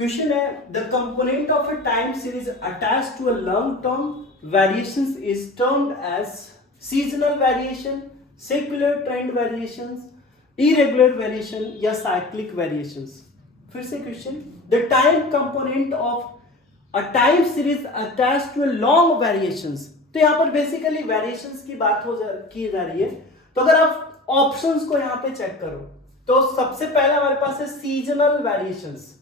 Question है the component of a time series attached to a long term variations is termed as seasonal variation, secular trend variations, irregular variation या cyclic variations. फिर से question, the time component of a time series attached to a long variations. तो यहां पर basically variations की बात की जा रही है। तो अगर आप ऑप्शंस को यहां पे चेक करो तो सबसे पहला हमारे पास है सीजनल वेरिएशंस।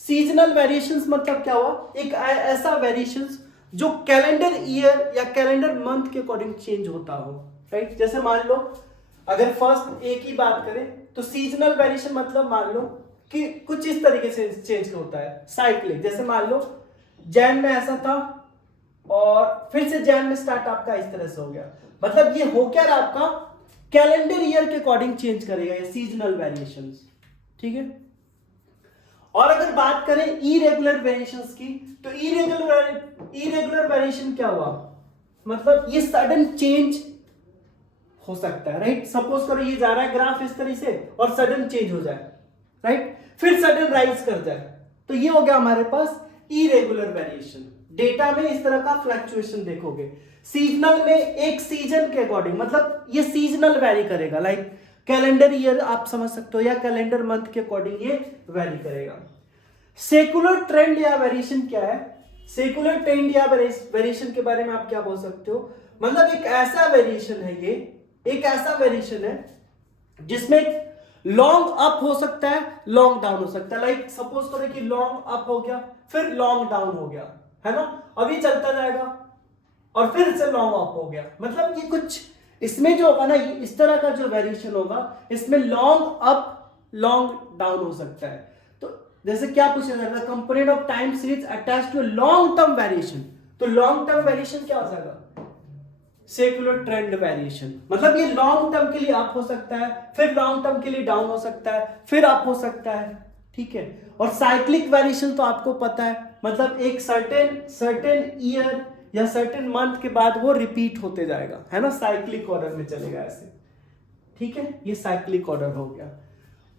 सीजनल वेरिएशंस मतलब क्या हुआ, एक ऐसा वेरिएशंस जो कैलेंडर ईयर या कैलेंडर मंथ के अकॉर्डिंग चेंज होता हो, राइट। जैसे मान लो अगर फर्स्ट ए की बात करें तो सीजनल वेरिएशन मतलब मान लो कि कुछ इस तरीके से चेंज होता है, साइक्लिक। जैसे मान लो जैन में ऐसा था और फिर से जैन में स्टार्ट आपका इस तरह से हो गया, मतलब ये हो क्या रहा आपका कैलेंडर ईयर के अकॉर्डिंग चेंज करेगा ये सीजनल वेरिएशंस, ठीक है। और अगर बात करें इरेगुलर वेरिएशंस की तो इरेगुलर वेरिएशन क्या हुआ, मतलब ये सडन चेंज हो सकता है, राइट। सपोज करो ये जा रहा है ग्राफ इस तरह से और सडन चेंज हो जाए, राइट, फिर सडन राइज कर जाए, तो ये हो गया हमारे पास इरेगुलर वेरिएशन। डेटा में इस तरह का फ्लक्चुएशन देखोगे। सीजनल में एक सीजन के अकॉर्डिंग, मतलब ये सीजनल वेरी करेगा, लाइक कैलेंडर ईयर आप समझ सकते हो या कैलेंडर मंथ के अकॉर्डिंग ये वेरी करेगा। सेकुलर ट्रेंड या वेरिएशन क्या है, सेकुलर ट्रेंड या वेरिएशन के बारे में आप क्या बोल सकते हो, मतलब एक ऐसा वेरिएशन है, ये एक ऐसा वेरिएशन है जिसमें लॉन्ग अप हो सकता है, लॉन्ग डाउन हो सकता है। लाइक सपोज करो कि लॉन्ग अप हो गया फिर लॉन्ग डाउन हो गया, है ना, अभी चलता जाएगा और फिर से लॉन्ग अप हो गया, मतलब ये कुछ इसमें जो होगा ना, इस तरह का जो वेरिएशन होगा इसमें लॉन्ग अप लॉन्ग डाउन हो सकता है। तो जैसे क्या पूछा जा रहा है, component of time series attached to long term variation, तो लॉन्ग टर्म वेरिएशन क्या हो जाएगा, सेकुलर ट्रेंड वेरिएशन, मतलब ये लॉन्ग टर्म के लिए अप हो सकता है, फिर लॉन्ग टर्म के लिए डाउन हो सकता है, फिर अप हो सकता है, ठीक है। और साइक्लिक वेरिएशन तो आपको पता है, मतलब एक सर्टेन ईयर या सर्टेन मंथ के बाद वो रिपीट होते जाएगा, है ना, साइक्लिक ऑर्डर में चलेगा ऐसे, ठीक है। ये साइक्लिक ऑर्डर हो गया।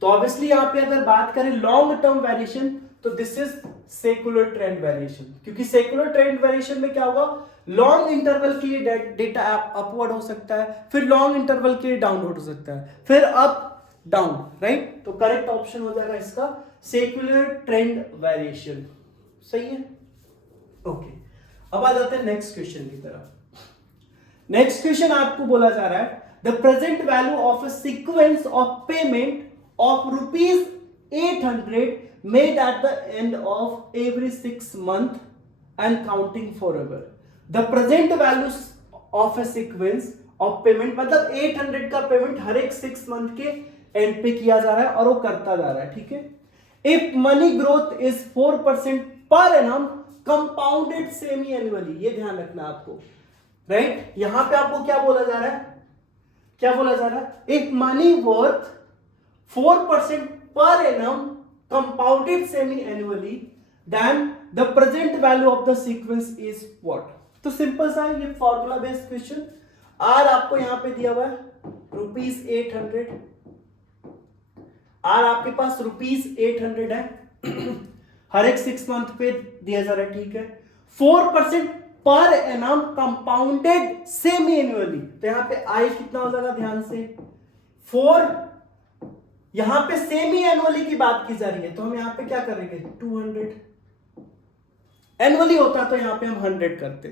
तो ऑब्वियसली यहां पे अगर बात करें लॉन्ग टर्म वेरिएशन तो this is secular trend variation, क्योंकि सेकुलर ट्रेंड वेरिएशन में क्या होगा, लॉन्ग इंटरवल के लिए डेटा अपवर्ड हो सकता है, फिर लॉन्ग इंटरवल के लिए डाउनवर्ड हो सकता है, फिर अप डाउन, राइट। तो करेक्ट ऑप्शन हो जाएगा इसका सेकुलर ट्रेंड वेरिएशन, सही है, ओके। अब आ जाते हैं नेक्स्ट क्वेश्चन की तरफ। नेक्स्ट क्वेश्चन आपको बोला जा रहा है the present value of a sequence of payment of rupees 800 made at the end of every 6 months and counting forever. The present values of a sequence of payment, मतलब 800 का payment हर एक 6 month के and पे किया जा रहा है और वो करता जा रहा है, ठीक है। If money growth is 4% per annum compounded semi annually, ये ध्यान रखना आपको, राइट। यहां पे आपको क्या बोला जा रहा है, क्या बोला जा रहा है, if money worth 4% per annum compounded semi-annually, then the present value of the sequence is what? तो सिंपल सा ये फॉर्मूला बेस्ड क्वेश्चन। आर आपको यहां पे दिया हुआ है ₹800, आर आपके पास ₹800 है हर एक 6 मंथ पे दिया जा रहा है, ठीक है। 4% per annum compounded semi annually, तो यहां पे आई कितना हो जाएगा, ध्यान से 4, यहां पे सेमी एनुअली की बात की जा रही है तो हम यहां पे क्या करेंगे 200, एनुअली होता तो यहां पे हम 100 करते,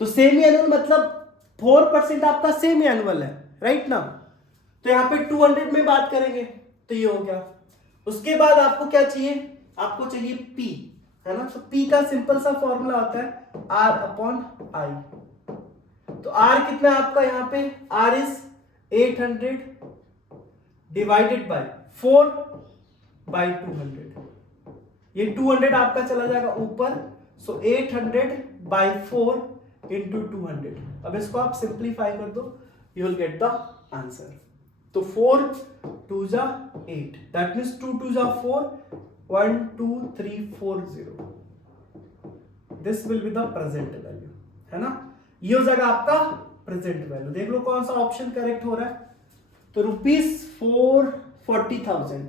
तो सेमी एनुअल मतलब 4% आपका सेमी एनुअल है, राइट ना, तो यहां पे 200 में बात करेंगे तो ये हो गया। उसके बाद आपको क्या चाहिए, आपको चाहिए P, है ना, तो P का सिंपल सा फॉर्मूला होता है R अपॉन I। तो R कितना है आपका, यहां पे R is 800 divided by 4 by 200, ये 200 आपका चला जाएगा ऊपर, सो 800 बाय 4 इंटू 200। अब इसको आप सिंप्लीफाई कर दो, you will get the answer. तो 4 2 जा 8, दैट मीन्स 2 2 जा 4, 1 2 3 4 0, this will be the present value, है ना, ये हो जाएगा आपका प्रेजेंट वैल्यू। देख लो कौन सा ऑप्शन करेक्ट हो रहा है, तो ₹440,000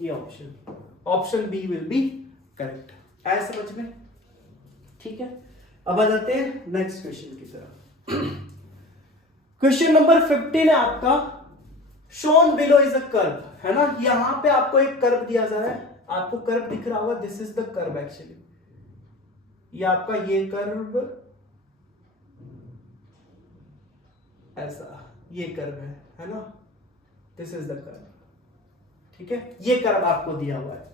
ये option B will be correct. आया समझ में? ठीक है, अब आ जाते हैं नेक्स्ट क्वेश्चन की तरफ। क्वेश्चन नंबर 15 है आपका, shown below is a curve, है ना। यहां पे आपको एक कर्व दिया जा रहा है, आपको कर्व दिख रहा होगा, this is the curve actually, ये आपका ये कर्व ऐसा, ये कर्व है ना, दिस इज द कर्व, ठीक है, ये कर्व आपको दिया हुआ है,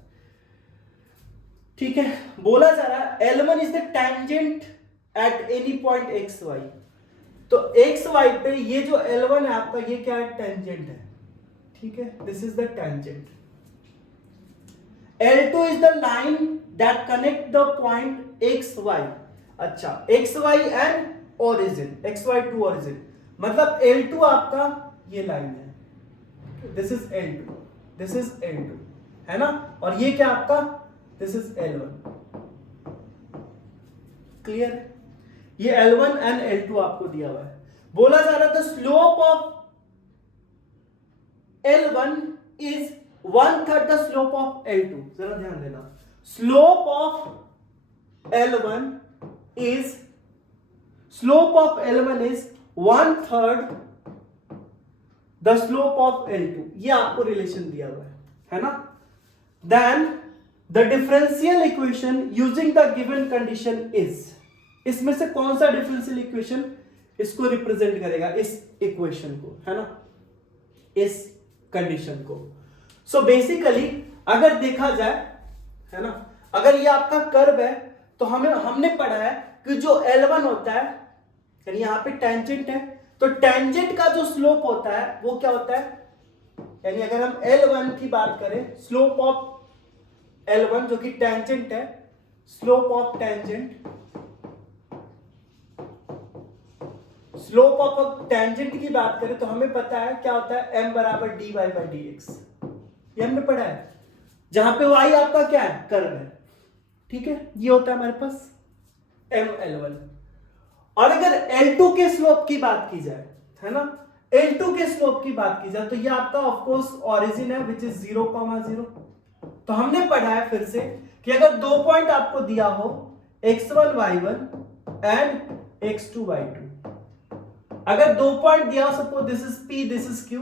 ठीक है। बोला जा रहा है L1 is the tangent at any point x y, तो एक्स वाई पे ये जो L1 है आपका, ये क्या है, टेंजेंट है, ठीक है, this is the tangent. L2 is the line that connect the point x y, अच्छा x y and origin, x y to origin, मतलब L2 आपका ये लाइन है, this is L2, this is L2, है ना, और ये क्या आपका, दिस इज L1, क्लियर? ये L1 एंड L2 आपको दिया हुआ है। बोला जा रहा था slope of L1 is 1/3 the slope of L2, जरा ध्यान देना, slope of L1 is 1/3 the slope of L2, ये आपको रिलेशन दिया हुआ है ना। Then the differential equation using the given condition is, इसमें से कौन सा डिफरेंशियल इक्वेशन इसको रिप्रेजेंट करेगा, इस इक्वेशन को, है ना, इस कंडीशन को। सो बेसिकली अगर देखा जाए, है ना, अगर ये आपका कर्व है तो हमने पढ़ा है कि जो L1 होता है, यानी यहां पे टेंजेंट है, तो टेंजेंट का जो स्लोप होता है वो क्या होता है, यानी अगर हम L1 की बात करें, स्लोप ऑफ L1 जो कि टेंजेंट है, slope of tangent, slope of tangent की बात करें तो हमें पता है क्या होता है, m बराबर dy बाई dx, ये हमने पढ़ा है, जहां पे y आपका क्या है, कर्व है, ठीक है, ये होता है हमारे पास mL1। और अगर L2 के स्लोप की बात की जाए, है ना, L2 के स्लोप की बात की जाए तो ये आपका ऑफ कोर्स ओरिजिन है विच इज 0,0। तो हमने पढ़ा है फिर से कि अगर दो पॉइंट आपको दिया हो x1 y1 and x2 y2, अगर दो पॉइंट दिया हो, suppose this is p, this is q,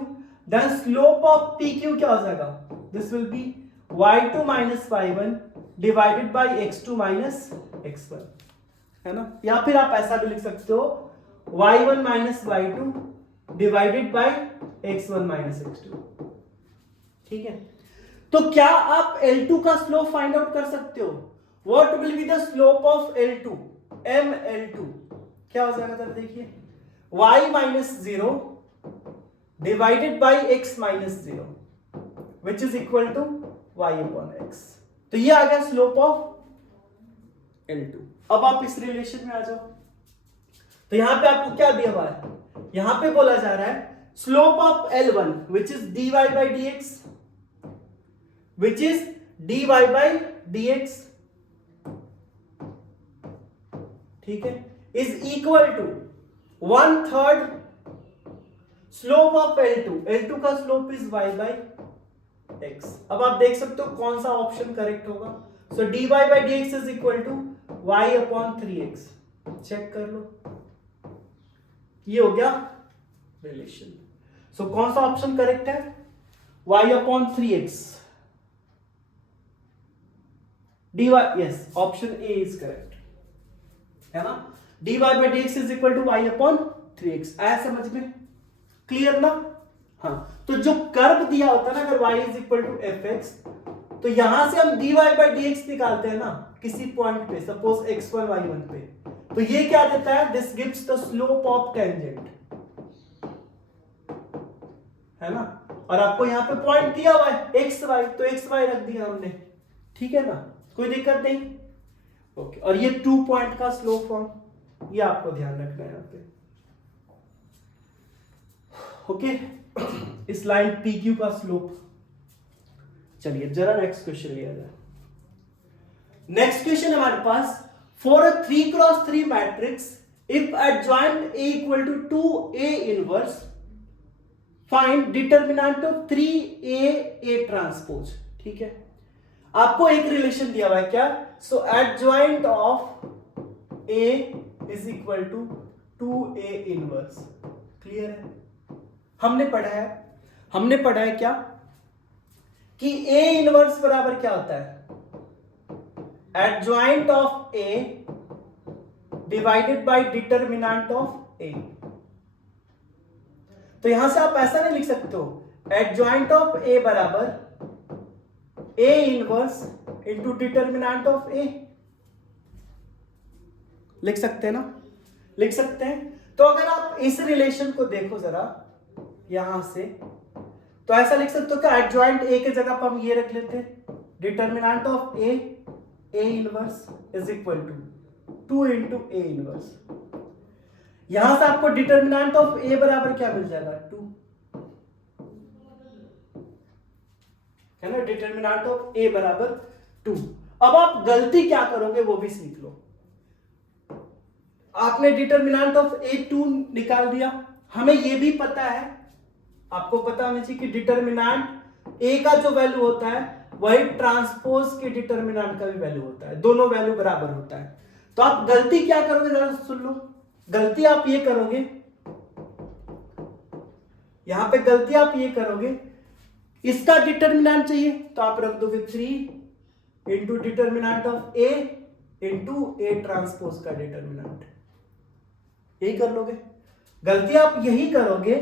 then slope of pq क्या हो जाएगा, this will be y2 minus y1 divided by x2 minus x1, है ना, या फिर आप ऐसा भी लिख सकते हो y1 minus y2 divided by x1 minus x2, ठीक है। तो क्या आप L2 का स्लोप फाइंड आउट कर सकते हो, what will be the slope of L2, mL2 क्या हो जाएगा, जरा देखिए, y minus 0 divided by x minus 0 which is equal to y upon x, तो ये आ गया स्लोप ऑफ L2। अब आप इस रिलेशन में आ जाओ, तो यहां पे आपको क्या दिया हुआ है, यहां पे बोला जा रहा है slope of L1 which is dy by dx, which is dy by dx, ठीक है, is equal to 1/3 slope of L2, L2 का slope is y by x। अब आप देख सकते हो कौन सा ऑप्शन करेक्ट होगा, so dy by dx is equal to y upon 3x, check कर लो, ये हो गया रिलेशन। सो कौन सा ऑप्शन करेक्ट है, y upon 3x, dy, yes, option A is correct, है ना, dy by dx is equal to y upon 3x, आया समझ में, क्लियर ना। हाँ, तो जो कर्व दिया होता है ना, अगर y is equal to fx, तो यहां से हम dy by dx निकालते हैं ना किसी पॉइंट पे, सपोज x1 y1 पे, तो ये क्या देता है, this gives the slope of tangent, है ना, और आपको यहां पे पॉइंट दिया हुआ है xy, तो xy रख दिया हमने, ठीक है ना, कोई दिक्कत नहीं, ओके। और ये 2 पॉइंट का स्लोप फॉर्म, ये आपको ध्यान रखना है यहां पे, ओके। इस लाइन PQ का स्लोप, चलिए जरा नेक्स्ट क्वेश्चन लिया जाए। नेक्स्ट क्वेश्चन हमारे पास, for a 3x3 matrix if adjoint A equal to 2A inverse find determinant of 3A transpose, ठीक है। आपको एक रिलेशन दिया हुआ है क्या, so adjoint of A is equal to 2a inverse. Clear है? हमने पढ़ा है क्या कि a इनवर्स बराबर क्या होता है, adjoint of a divided by determinant of a। तो यहां से आप ऐसा नहीं लिख सकते हो, एडजॉइंट ऑफ a बराबर a inverse into determinant of a। लिख सकते हैं ना? लिख सकते हैं। तो अगर आप इस रिलेशन को देखो जरा यहां से, तो ऐसा लिख सकते हो कि एडजॉइंट a के जगह पर हम ये रख लेते हैं, determinant of a inverse is equal to 2 into a inverse. यहां से आपको डिटरमिनेंट ऑफ a बराबर क्या मिल जाएगा, 2, है ना? डिटरमिनेंट ऑफ a बराबर 2। अब आप गलती क्या करोगे वो भी सीख लो। आपने डिटरमिनेंट ऑफ a 2 निकाल दिया, हमें यह भी पता है, आपको पता होना चाहिए कि डिटरमिनेंट a का जो वैल्यू होता है वही ट्रांसपोज के डिटरमिनेंट का भी वैल्यू होता है, दोनों वैल्यू बराबर होता है। तो आप गलती क्या करोगे जरा सुन लो। गलती आप ये करोगे, यहां पे गलती आप ये करोगे, इसका डिटरमिनेंट चाहिए तो आप रख दोगे 3 into determinant of a into a transpose का डिटरमिनेंट, यही कर लोगे। गलती आप यही करोगे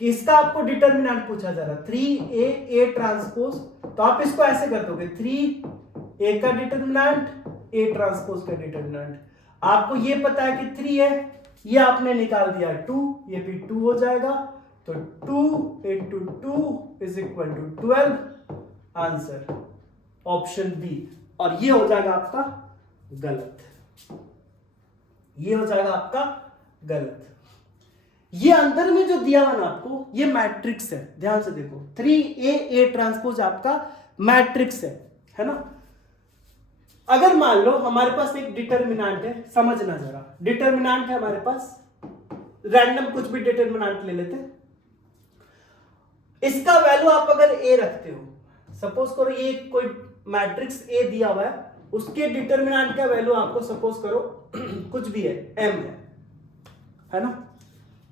कि इसका आपको डिटरमिनेंट पूछा जा रहा है 3a ट्रांसपोज, तो आप इसको ऐसे कर दोगे 3a का डिटरमिनेंट a ट्रांसपोज का डिटरमिनेंट। आपको ये पता है कि 3 है, ये आपने निकाल दिया 2, ये भी 2 हो जाएगा, तो 2 into 2 is equal to 12, answer option B. और ये हो जाएगा आपका गलत, ये हो जाएगा आपका गलत। ये अंदर में जो दिया हुआ ना आपको, ये मैट्रिक्स है, ध्यान से देखो, 3a ट्रांसपोज आपका मैट्रिक्स है ना? अगर मान लो हमारे पास एक डिटरमिनेंट है, समझना जरा, डिटरमिनेंट है हमारे पास, रैंडम कुछ भी डिटरमिनेंट ले लेते हैं, इसका वैल्यू आप अगर a रखते हो, सपोज करो ये कोई मैट्रिक्स a दिया हुआ है, उसके डिटरमिनेंट का वैल्यू आपको सपोज करो कुछ भी है, m है ना?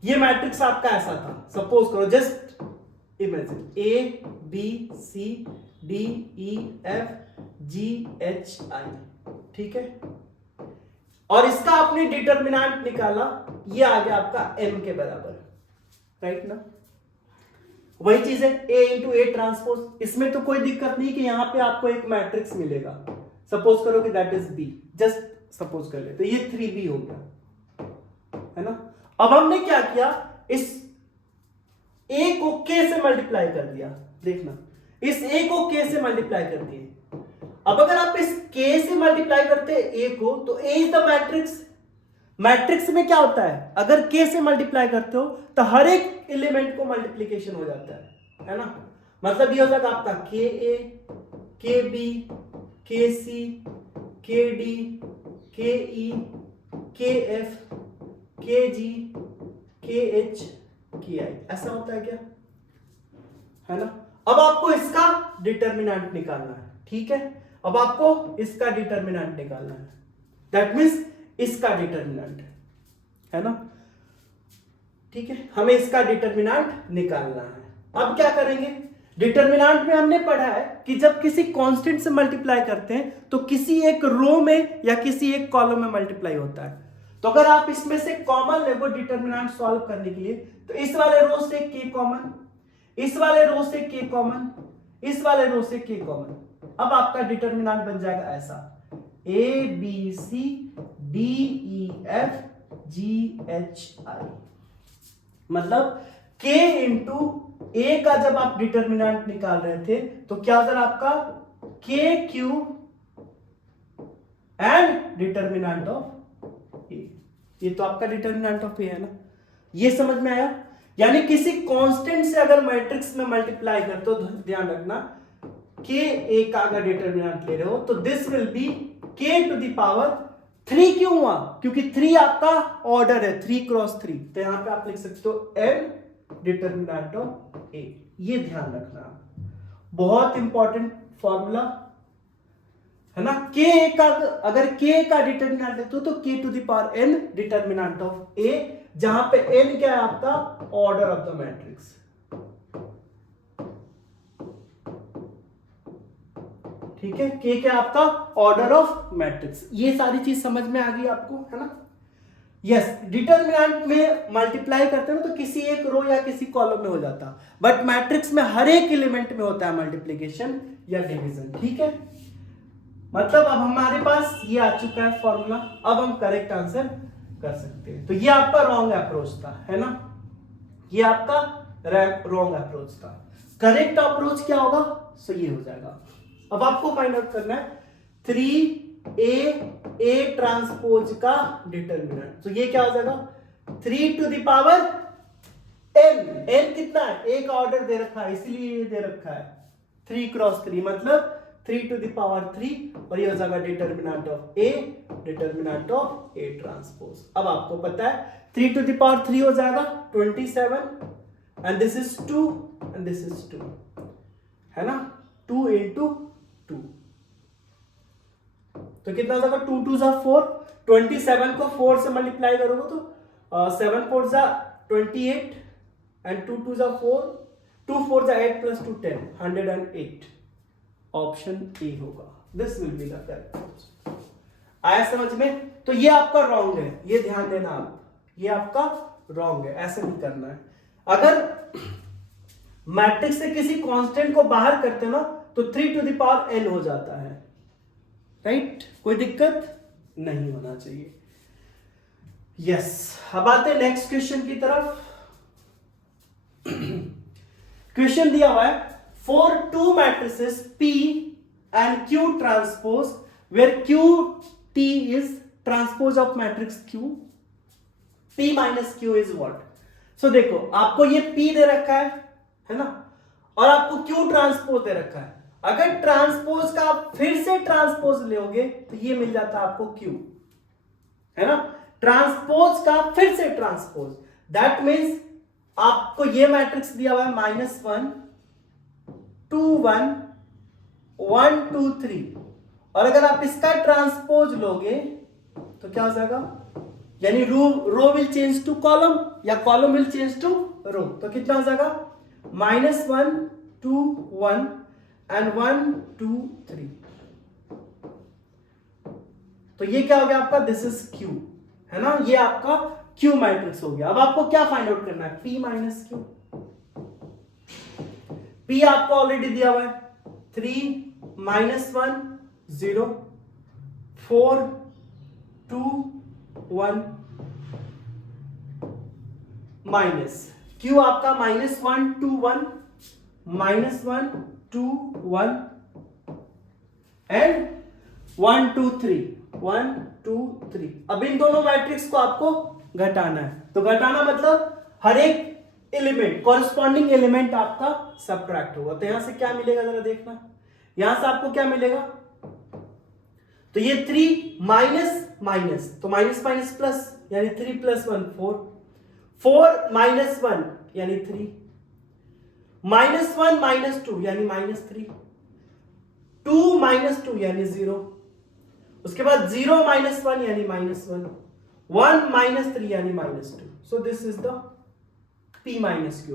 ये मैट्रिक्स आपका ऐसा था, सपोज करो, just imagine a b c d e f g h i, ठीक है? और इसका आपने डिटरमिनेंट निकाला, ये आ गया आपका m के बराबर, राइट ना? वही चीज है a इंटू a ट्रांसपोज। इसमें तो कोई दिक्कत नहीं कि यहां पे आपको एक मैट्रिक्स मिलेगा, सपोज करो कि that is b, just suppose कर ले, तो ये 3b हो गया, है ना? अब हमने क्या किया, इस a को k से मल्टीप्लाई कर दिया, देखना, इस a को k से मल्टीप्लाई कर दिए। अब अगर आप इस k से मल्टीप्लाई करते हैं a को, तो a is the matrix. Matrix में क्या होता है, अगर k से मल्टीप्लाई करते हो तो हर एक एलिमेंट को मल्टीप्लीकेशन हो जाता है ना? मतलब ये हो जाएगा आपका ka, kb, kc, kd, ke, kf, kg, kh, ki, ऐसा होता है क्या, है ना? अब आपको इसका डिटरमिनेंट निकालना है, ठीक है? अब आपको इसका डिटरमिनेंट निकालना है, दैट मींस इसका डिटरमिनेंट, है ना? ठीक है, हमें इसका डिटरमिनेंट निकालना है। अब क्या करेंगे, डिटरमिनेंट में हमने पढ़ा है कि जब किसी कांस्टेंट से मल्टीप्लाई करते हैं तो किसी एक रो में या किसी एक कॉलम में मल्टीप्लाई होता है। तो अगर आप इसमें से कॉमन ले वो डिटरमिनेंट सॉल्व करने के लिए, तो इस वाले रो से k कॉमन, इस वाले रो से k कॉमन, इस वाले रो से k कॉमन। अब आपका डिटरमिनेंट बन जाएगा ऐसा, a b c d e f g h i, मतलब k इंटू a का जब आप डिटरमिनेंट निकाल रहे थे तो क्या होता है आपका k cube and determinant of a। ये तो आपका डिटरमिनेंट ऑफ a है ना? ये समझ में आया? यानी किसी कांस्टेंट से अगर मैट्रिक्स में मल्टीप्लाई करते हो तो ध्यान रखना, k a का अगर डिटरमिनेंट ले रहे हो तो this will be k to the power 3। क्यों हुआ? क्योंकि 3 आपका ऑर्डर है, 3 क्रॉस 3, तो यहां पे आप लिख सकते हो n डिटरमिनेंट ऑफ a। ये ध्यान रखना, बहुत इंपॉर्टेंट फॉर्मूला, है ना। k का अगर k का डिटर्मिनेंट लेते हो तो k to the power n determinant of a, जहां पे n क्या है आपका ऑर्डर ऑफ द मैट्रिक्स। ठीक है, k क्या आपका ऑर्डर ऑफ मैट्रिक्स। ये सारी चीज समझ में आ गई आपको, है ना। यस, डिटर्मिनेंट में मल्टीप्लाई करते हैं तो किसी एक रो या किसी कॉलम में हो जाता, बट मैट्रिक्स में हर एक एलिमेंट में होता है मल्टीप्लिकेशन या डिवीजन। ठीक है, मतलब अब हमारे पास ये आ चुका है फॉर्मूला, अब हम करेक्ट आंसर कर सकते हैं। तो ये आपका रॉन्ग अप्रोच था, है ना, ये आपका रॉन्ग अप्रोच था। करेक्ट अप्रोच क्या होगा, सो ये हो जाएगा। अब आपको फाइंड आउट करना है 3a ट्रांसपोज का डिटर्मिनेंट। तो ये क्या हो जाएगा 3 टू द पावर n कितना है, एक ऑर्डर दे रखा है इसलिए ये दे रखा है 3 क्रॉस 3 मतलब 3 टू द पावर 3, और ये हो जाएगा determinant of a, determinant of a transpose. अब आपको पता है 3 टू द पावर 3 हो जाएगा 27 and this is 2 and this is 2, है ना, 2 into 2 तो कितना हो जाएगा 2 2 जा 4, 27 को 4 से मल्टीप्लाई करोगे तो 7 4 जा 28 एंड 2 2 जा 4, 2 4 जा 8 प्लस 2 10, 108। ऑप्शन ए होगा, this will be the correct answer. आया समझ में। तो ये आपका रॉन्ग है, ये ध्यान देना आप, ये आपका रॉन्ग है, ऐसे नहीं करना है। अगर मैट्रिक्स से किसी कांस्टेंट को बाहर करते हो ना तो 3 टू द पावर n हो जाता है, राइट, कोई दिक्कत नहीं होना चाहिए। यस, अब आते हैं नेक्स्ट क्वेश्चन की तरफ। क्वेश्चन दिया हुआ है for to matrices P and Q transpose where QT is transpose of matrix Q, P minus Q is what। सो देखो आपको ये P दे रखा है ना, और आपको Q ट्रांसपोज दे रखा है। अगर ट्रांसपोज का आप फिर से ट्रांसपोज लोगे तो ये मिल जाता है आपको Q, है ना, ट्रांसपोज का फिर से ट्रांसपोज, दैट मीन्स आपको ये मैट्रिक्स दिया हुआ है -1 2 1 1 2 3, और अगर आप इसका ट्रांसपोज लोगे तो क्या हो जाएगा, यानी रो विल चेंज टू कॉलम या कॉलम विल चेंज टू रो, तो कितना हो जाएगा -1 2 1 एंड 1 2 3। तो ये क्या हो गया आपका, दिस इज Q, है ना, ये आपका Q मैट्रिक्स हो गया। अब आपको क्या फाइंड आउट करना है, P माइनस Q। P आपको ऑलरेडी दिया हुआ है 3 -1 0 4 2 1 माइनस Q आपका -1 2 1 -1 2 1 एंड 1 2 3 1 2 3। अब इन दोनों मैट्रिक्स को आपको घटाना है, तो घटाना मतलब हर एक एलिमेंट कॉरस्पॉन्डिंग एलिमेंट आपका सबट्रैक्ट होगा। तो यहां से क्या मिलेगा जरा देखना, यहां से आपको क्या मिलेगा, तो ये 3 माइनस माइनस तो माइनस माइनस प्लस यानी 3 + 1 4 4 -1 यानी 3 -1 -2 यानी -3 2 -2 यानी 0, उसके बाद 0 -1 यानी -1 1 -3 यानी -2। So this is the P minus Q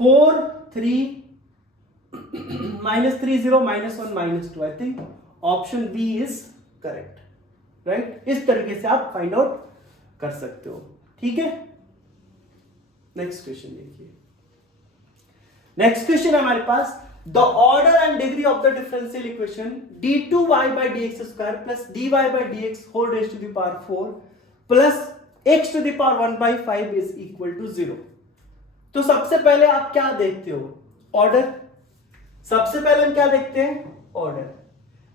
4 3 -3 0 -1 -2। I think option B is correct, right. इस तरीके से आप फाइंड आउट कर सकते हो, ठीक है। नेक्स्ट क्वेश्चन देखिए, नेक्स्ट क्वेश्चन हमारे पास the order and degree of the differential equation d2y/dx² plus dy/dx whole raise to the power 4 plus x to the power 1/5 is equal to 0। तो सबसे पहले आप क्या देखते हो, ऑर्डर। सबसे पहले हम क्या देखते हैं, ऑर्डर।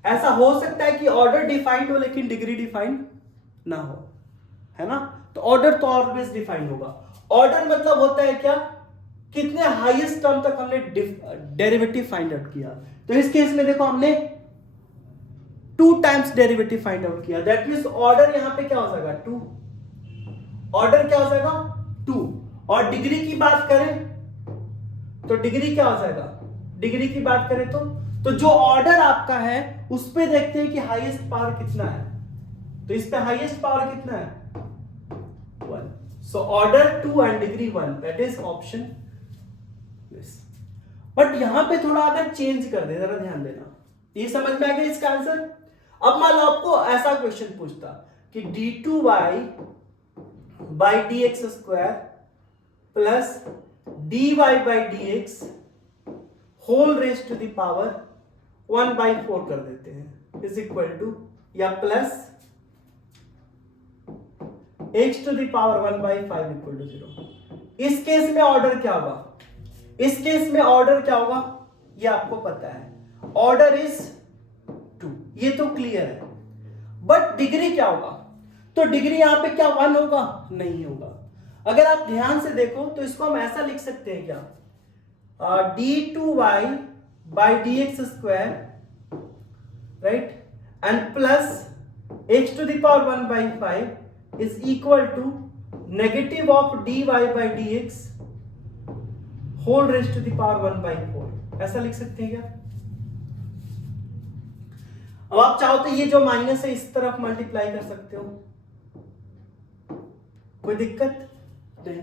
ऐसा हो सकता है कि ऑर्डर डिफाइंड हो लेकिन डिग्री डिफाइंड ना हो, है ना, तो ऑर्डर तो ऑलवेज डिफाइंड होगा। ऑर्डर मतलब होता है क्या, कितने हाईएस्ट टर्म तक हमने डेरिवेटिव फाइंड आउट किया। तो इस केस में देखो हमने 2 टाइम्स डेरिवेटिव फाइंड आउट किया, दैट मींस ऑर्डर यहां पे क्या हो जाएगा 2, ऑर्डर क्या हो जाएगा 2। और डिग्री की बात करें तो डिग्री क्या हो जाएगा, डिग्री की बात करें तो तो जो ऑर्डर आपका है उस पे देखते हैं कि हाईएस्ट पावर कितना है, तो इस पे हाईएस्ट पावर कितना है 1, so order 2 and degree 1, that is option this. But यहां पे थोड़ा अगर चेंज कर दे, जरा ध्यान देना, ये समझ में आ गया इसका आंसर। अब मान लो आपको ऐसा क्वेश्चन पूछता कि d2y by d x square plus dy by d x whole raise to the power 1/4 कर देते हैं इज इक्वल टू, या plus x to the power 1/5 equal to 0। इस केस में ऑर्डर क्या होगा, इस केस में ऑर्डर क्या होगा ये आपको पता है, ऑर्डर इज 2, ये तो क्लियर है। बट डिग्री क्या होगा, तो डिग्री यहां पे क्या 1 होगा, नहीं होगा। अगर आप ध्यान से देखो तो इसको हम ऐसा लिख सकते हैं क्या, d2y by d x square, right, and plus x to the power 1/5 is equal to negative of dy by d x whole raise to the power 1/4, ऐसा लिख सकते हैं क्या। अब आप चाहो तो ये जो माइनस है इस तरफ मल्टीप्लाई कर सकते हो, कोई दिक्कत नहीं।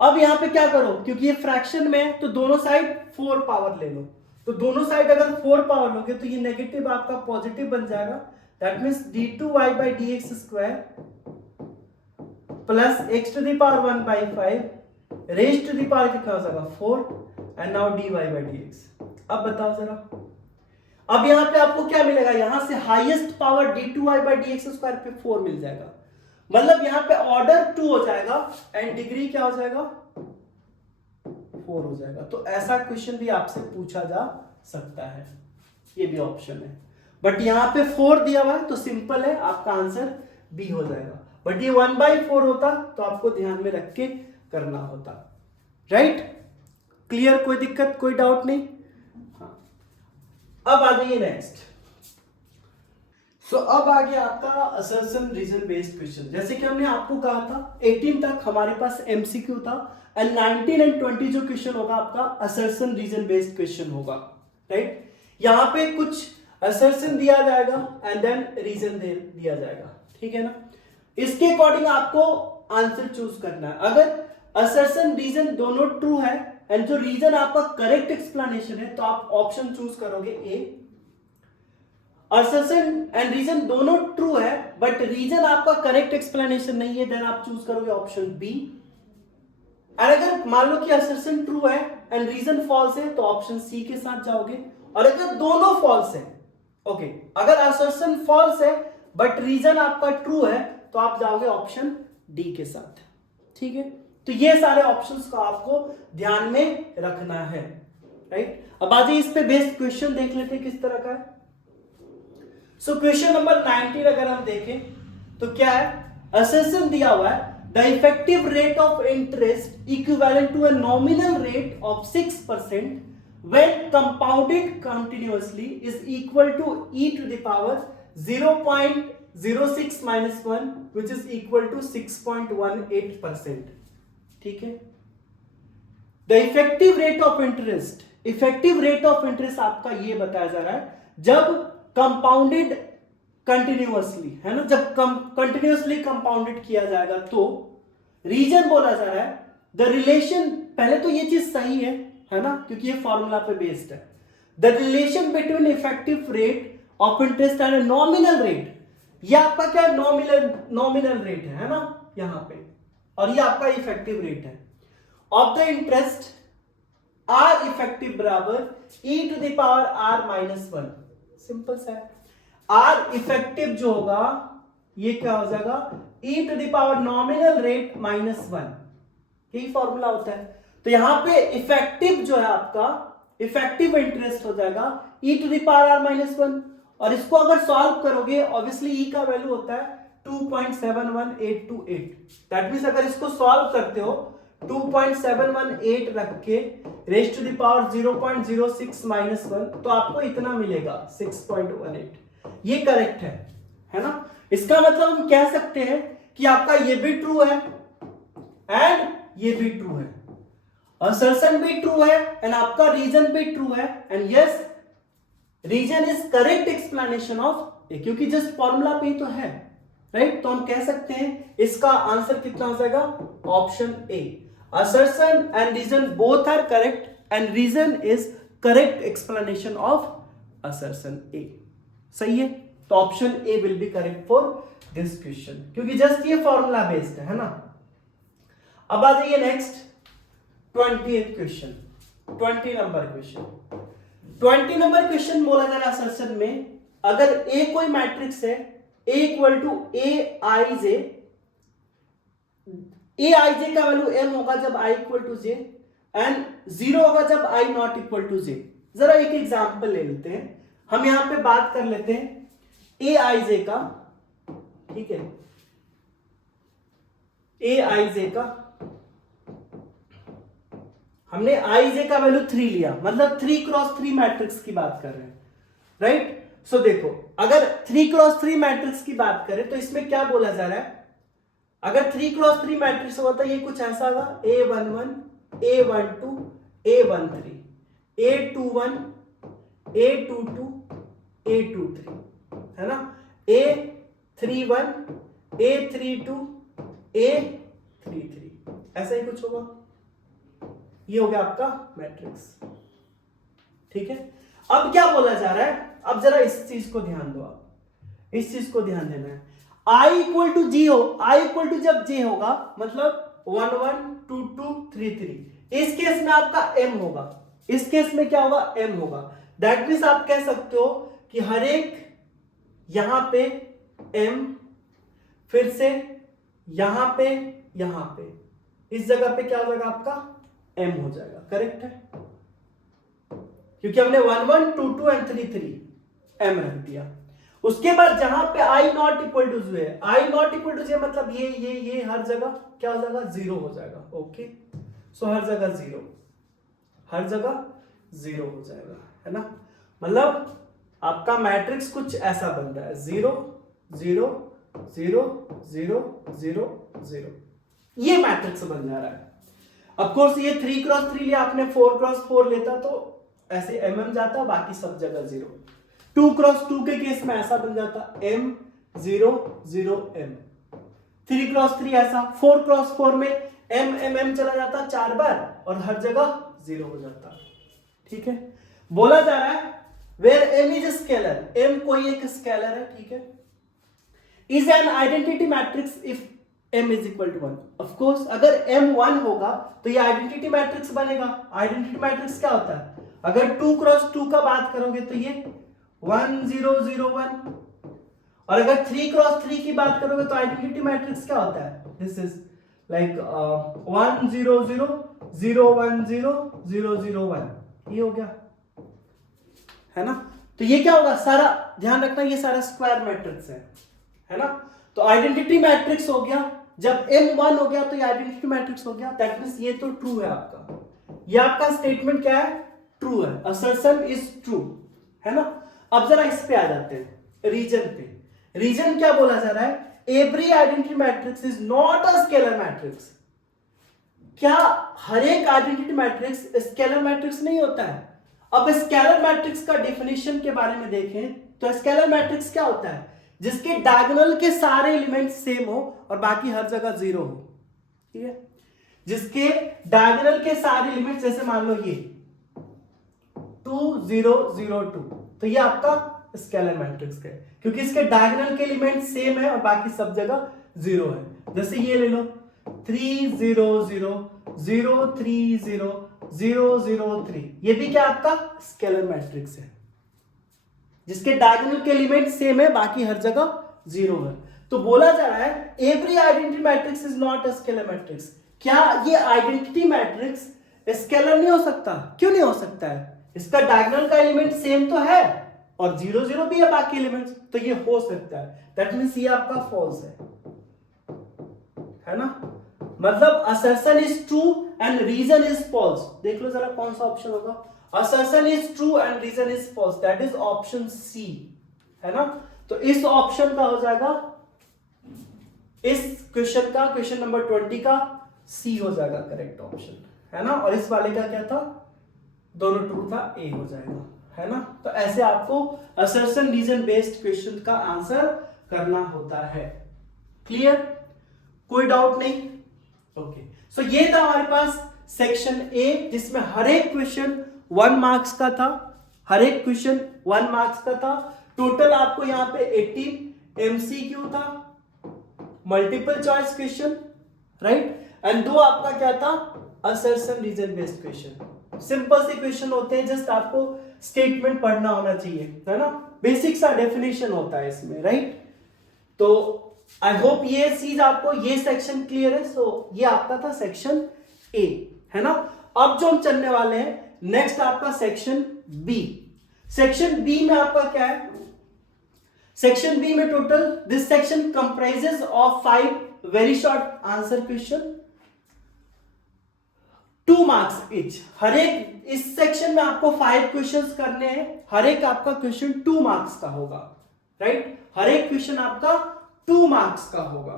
अब यहां पे क्या करो, क्योंकि ये फ्रैक्शन में है तो दोनों साइड 4 पावर ले लो, तो दोनों साइड अगर 4 पावर लोगे तो ये नेगेटिव आपका पॉजिटिव बन जाएगा, that means d2y by d x square plus x to the power 1/5 raise to the power कितना हो जाएगा 4, and now dy by d x. अब बताओ जरा, अब यहां पे आपको क्या मिलेगा, यहां से highest power d2y by d x square पे 4 मिल जाएगा, मतलब यहां पे ऑर्डर 2 हो जाएगा एंड डिग्री क्या हो जाएगा 4 हो जाएगा। तो ऐसा क्वेश्चन भी आपसे पूछा जा सकता है, ये भी ऑप्शन है। बट यहां पे 4 दिया हुआ है तो सिंपल है, आपका आंसर बी हो जाएगा। बट ये 1/4 होता तो आपको ध्यान में रख के करना होता, राइट। क्लियर, कोई दिक्कत, कोई डाउट नहीं। हाँ, अब आ जाइए नेक्स्ट। सो अब आ गया आपका असर्शन रीजन बेस्ड क्वेश्चन। जैसे कि हमने आपको कहा था 18 तक हमारे पास एमसीक्यू था, एंड 19 एंड 20 जो क्वेश्चन होगा आपका असर्शन रीजन बेस्ड क्वेश्चन होगा, राइट। यहां पे कुछ असर्शन दिया जाएगा एंड देन रीजन दिया जाएगा, ठीक है ना। इसके अकॉर्डिंग आपको आंसर चूज करना है। अगर असर्शन रीजन दोनों ट्रू है एंड जो रीजन आपका करेक्ट एक्सप्लेनेशन है तो आप ऑप्शन चूज करोगे ए। असर्शन एंड रीजन दोनों ट्रू है बट रीजन आपका करेक्ट एक्सप्लेनेशन नहीं है, देन आप चूज करोगे ऑप्शन बी। और अगर मान लो कि असर्शन ट्रू है एंड रीजन फॉल्स है तो ऑप्शन सी के साथ जाओगे। और अगर दोनों फॉल्स है, ओके, अगर असर्शन फॉल्स है बट रीजन आपका ट्रू है तो आप जाओगे ऑप्शन डी के साथ, ठीक है। तो ये सारे ऑप्शंस को आपको ध्यान में रखना है, राइट। अब आज इस पे बेस्ड क्वेश्चन देख लेते हैं किस तरह का है। सो क्वेश्चन नंबर 19 अगर हम देखें तो क्या है, असर्शन दिया हुआ है the effective rate of interest equivalent to a nominal rate of 6% when compounded continuously is equal to e to the power 0.06 minus 1 which is equal to 6.18%, ठीक है। The effective rate of interest, effective rate of interest आपका ये बताया जा रहा है जब compounded continuously, है ना, जब कंटिन्यूअसली कंपाउंडेड किया जाएगा तो रीजन बोला जा रहा है द रिलेशन, पहले तो ये चीज सही है ना, क्योंकि ये फॉर्मूला पे बेस्ड है। The relation between effective rate of interest and nominal rate, ये आपका क्या है, नॉमिनल रेट है ना यहां पे, और ये आपका इफेक्टिव रेट है of the interest R effective बराबर e to the power r minus 1। Simple सा है, आर इफेक्टिव जो होगा ये क्या हो जाएगा e to the power nominal rate minus 1, यही फॉर्मूला होता है। तो यहां पे इफेक्टिव जो है आपका इफेक्टिव इंटरेस्ट हो जाएगा e to the power r minus 1, और इसको अगर सॉल्व करोगे ऑब्वियसली e का वैल्यू होता है 2.71828। दैट मींस अगर इसको सॉल्व करते हो 2.718 रख के raise to the power 0.06 minus 1 तो आपको इतना मिलेगा 6.18। ये करेक्ट है ना। इसका मतलब हम कह सकते हैं कि आपका ये भी ट्रू है एंड ये भी ट्रू है, असर्शन भी ट्रू है एंड आपका रीजन भी ट्रू है, and yes reason is correct explanation of A, क्योंकि जस्ट फॉर्मूला पे ही तो है, राइट? तो हम कह सकते हैं इसका आंसर कितना हो जाएगा? Option A. Assertion and reason both are correct and reason is correct explanation of assertion A. सही है, तो option A will be correct for this question, क्योंकि जस्ट ये फॉर्मूला बेस्ड है ना। अब आ जाइए next 20th question, 20 number question. 20 number question बोला जा रहा है असर्शन में, अगर ए कोई मैट्रिक्स है, ए इक्वल टू ए आई जे, ए आई जे का वैल्यू एम होगा जब I equal to J, and 0 होगा जब आई नॉट इक्वल टू जे। जरा एक एग्जांपल ले लेते हैं, हम यहां पे बात कर लेते हैं ए आई जे का, ठीक है, ए आई जे का, हमने आई जे का वैल्यू 3 लिया, मतलब 3x3 मैट्रिक्स की बात कर रहे हैं, राइट? सो देखो, अगर 3x3 मैट्रिक्स की बात करें तो इसमें क्या बोला जा रहा है, अगर 3x3 मैट्रिक्स होता है ये कुछ ऐसा होगा, A11, A12, A13, A21, A22, A23, है ना, A31, A32, A33, ऐसा ही कुछ होगा। ये हो गया आपका मैट्रिक्स, ठीक है। अब क्या बोला जा रहा है, अब जरा इस चीज को ध्यान दो, आप इस चीज को ध्यान देना है। I इक्वल टू जी हो, I इक्वल टू जब J होगा मतलब 1 1 2 2 3 3, इस केस में आपका M होगा, इस केस में क्या होगा? M होगा। दैट मीन्स आप कह सकते हो कि हर एक यहां पे M, फिर से यहां पे इस जगह पे क्या हो जाएगा? आपका M हो जाएगा। करेक्ट है, क्योंकि हमने 1 1 2 2 एंड 3 3 M रख दिया। उसके बाद जहां पे I नॉट इक्वल टू जे है, I नॉट इक्वल टू जे मतलब ये हर जगह क्या हो जाएगा? 0 हो जाएगा। ओके, सो हर जगह 0 हो जाएगा, है ना। मतलब आपका मैट्रिक्स कुछ ऐसा बन रहा है, 0 0 0 0 0 0, ये मैट्रिक्स बन जा रहा है। ऑफ कोर्स ये 3x3 लिया आपने, 4x4 लेता तो ऐसे mm जाता, बाकी सब जगह 0। 2x2 के केस में ऐसा बन जाता, m 0 0 m। 3x3 ऐसा, 4x4 में m चला जाता 4 बार और हर जगह 0 हो जाता। ठीक है, बोला जा रहा है where m is a scalar, m कोई एक स्केलर है, ठीक है, is an identity matrix if m is equal to 1। of course अगर m 1 होगा तो ये आइडेंटिटी मैट्रिक्स बनेगा। आइडेंटिटी मैट्रिक्स क्या होता है? अगर 2x2 का बात करोगे तो ये 1 0 0 1, और अगर 3x3 की बात करोगे तो आइडेंटिटी मैट्रिक्स क्या होता है? दिस इज लाइक 1 0 0 0 1 0 0 0 1, ये हो गया, है ना। तो ये क्या होगा? सारा ध्यान रखना, ये सारा स्क्वायर मैट्रिक्स है ना। तो आइडेंटिटी मैट्रिक्स हो गया, जब m 1 हो गया तो ये आइडेंटिटी मैट्रिक्स हो गया। दैट मींस ये तो ट्रू है आपका, ये आपका स्टेटमेंट क्या है? ट्रू है, असर्शन इज ट्रू, है ना। अब जरा इस पे आ जाते हैं, रीजन पे। रीजन क्या बोला जा रहा है? Every identity matrix is not a scalar matrix. क्या हर एक आइडेंटिटी मैट्रिक्स स्केलर मैट्रिक्स नहीं होता है? अब स्केलर मैट्रिक्स का डेफिनेशन के बारे में देखें तो स्केलर मैट्रिक्स क्या होता है? जिसके डायगोनल के सारे एलिमेंट सेम हो और बाकी हर जगह 0 हो, ठीक है। जिसके डायगोनल के सारे एलिमेंट, जैसे मान लो ये 2 0 0 2, तो ये आपका स्केलर मैट्रिक्स है, क्योंकि इसके डायगोनल के एलिमेंट सेम है और बाकी सब जगह 0 है। जैसे ये ले लो 3 0 0 0 3 0 0 0 3, ये भी क्या आपका स्केलर मैट्रिक्स है, जिसके डायगोनल के एलिमेंट सेम है, बाकी हर जगह 0 है। तो बोला जा रहा है every identity matrix is not a scalar matrix. क्या ये आइडेंटिटी मैट्रिक्स स्केलर नहीं हो सकता? क्यों नहीं हो सकता है? इसका डायगोनल का एलिमेंट सेम तो है और 0 0 भी है बाकी एलिमेंट्स, तो ये हो सकता है। दैट मींस ये आपका फॉल्स है ना। मतलब assertion is true and reason is false. देख लो जरा कौन सा ऑप्शन होगा। Assertion is true and reason is false, that is option C, है ना। तो इस ऑप्शन का हो जाएगा, इस क्वेश्चन का, क्वेश्चन नंबर 20 का सी हो जाएगा करेक्ट ऑप्शन, है ना। और इस वाले का क्या था? दोनों ट्रू था, ए हो जाएगा, है ना। तो ऐसे आपको असर्शन रीजन बेस्ड क्वेश्चन का आंसर करना होता है। क्लियर, कोई डाउट नहीं? ओके, सो ये था हमारे पास सेक्शन ए, जिसमें हर एक क्वेश्चन 1 मार्क्स का था, हर एक क्वेश्चन 1 मार्क्स का था। टोटल आपको यहाँ पे 18 एमसीक्यू था, multiple choice question, right, and 2 आपका क्या था, assertion reason based question. Simple से क्वेश्चन होते हैं, जस्ट आपको स्टेटमेंट पढ़ना होना चाहिए, है ना, बेसिक सा डेफिनेशन होता है इसमें, राइट। तो आई होप ये चीज आपको, ये सेक्शन क्लियर है। सो ये आपका था सेक्शन ए, है ना। अब जो हम चलने वाले हैं नेक्स्ट आपका सेक्शन बी। सेक्शन बी में आपका क्या है, सेक्शन बी में total this section comprises of 5 very short answer question, 2 marks each. हर एक इस सेक्शन में आपको 5 क्वेश्चंस करने हैं, हर एक आपका क्वेश्चन 2 मार्क्स का होगा, राइट। हर एक क्वेश्चन आपका 2 मार्क्स का होगा।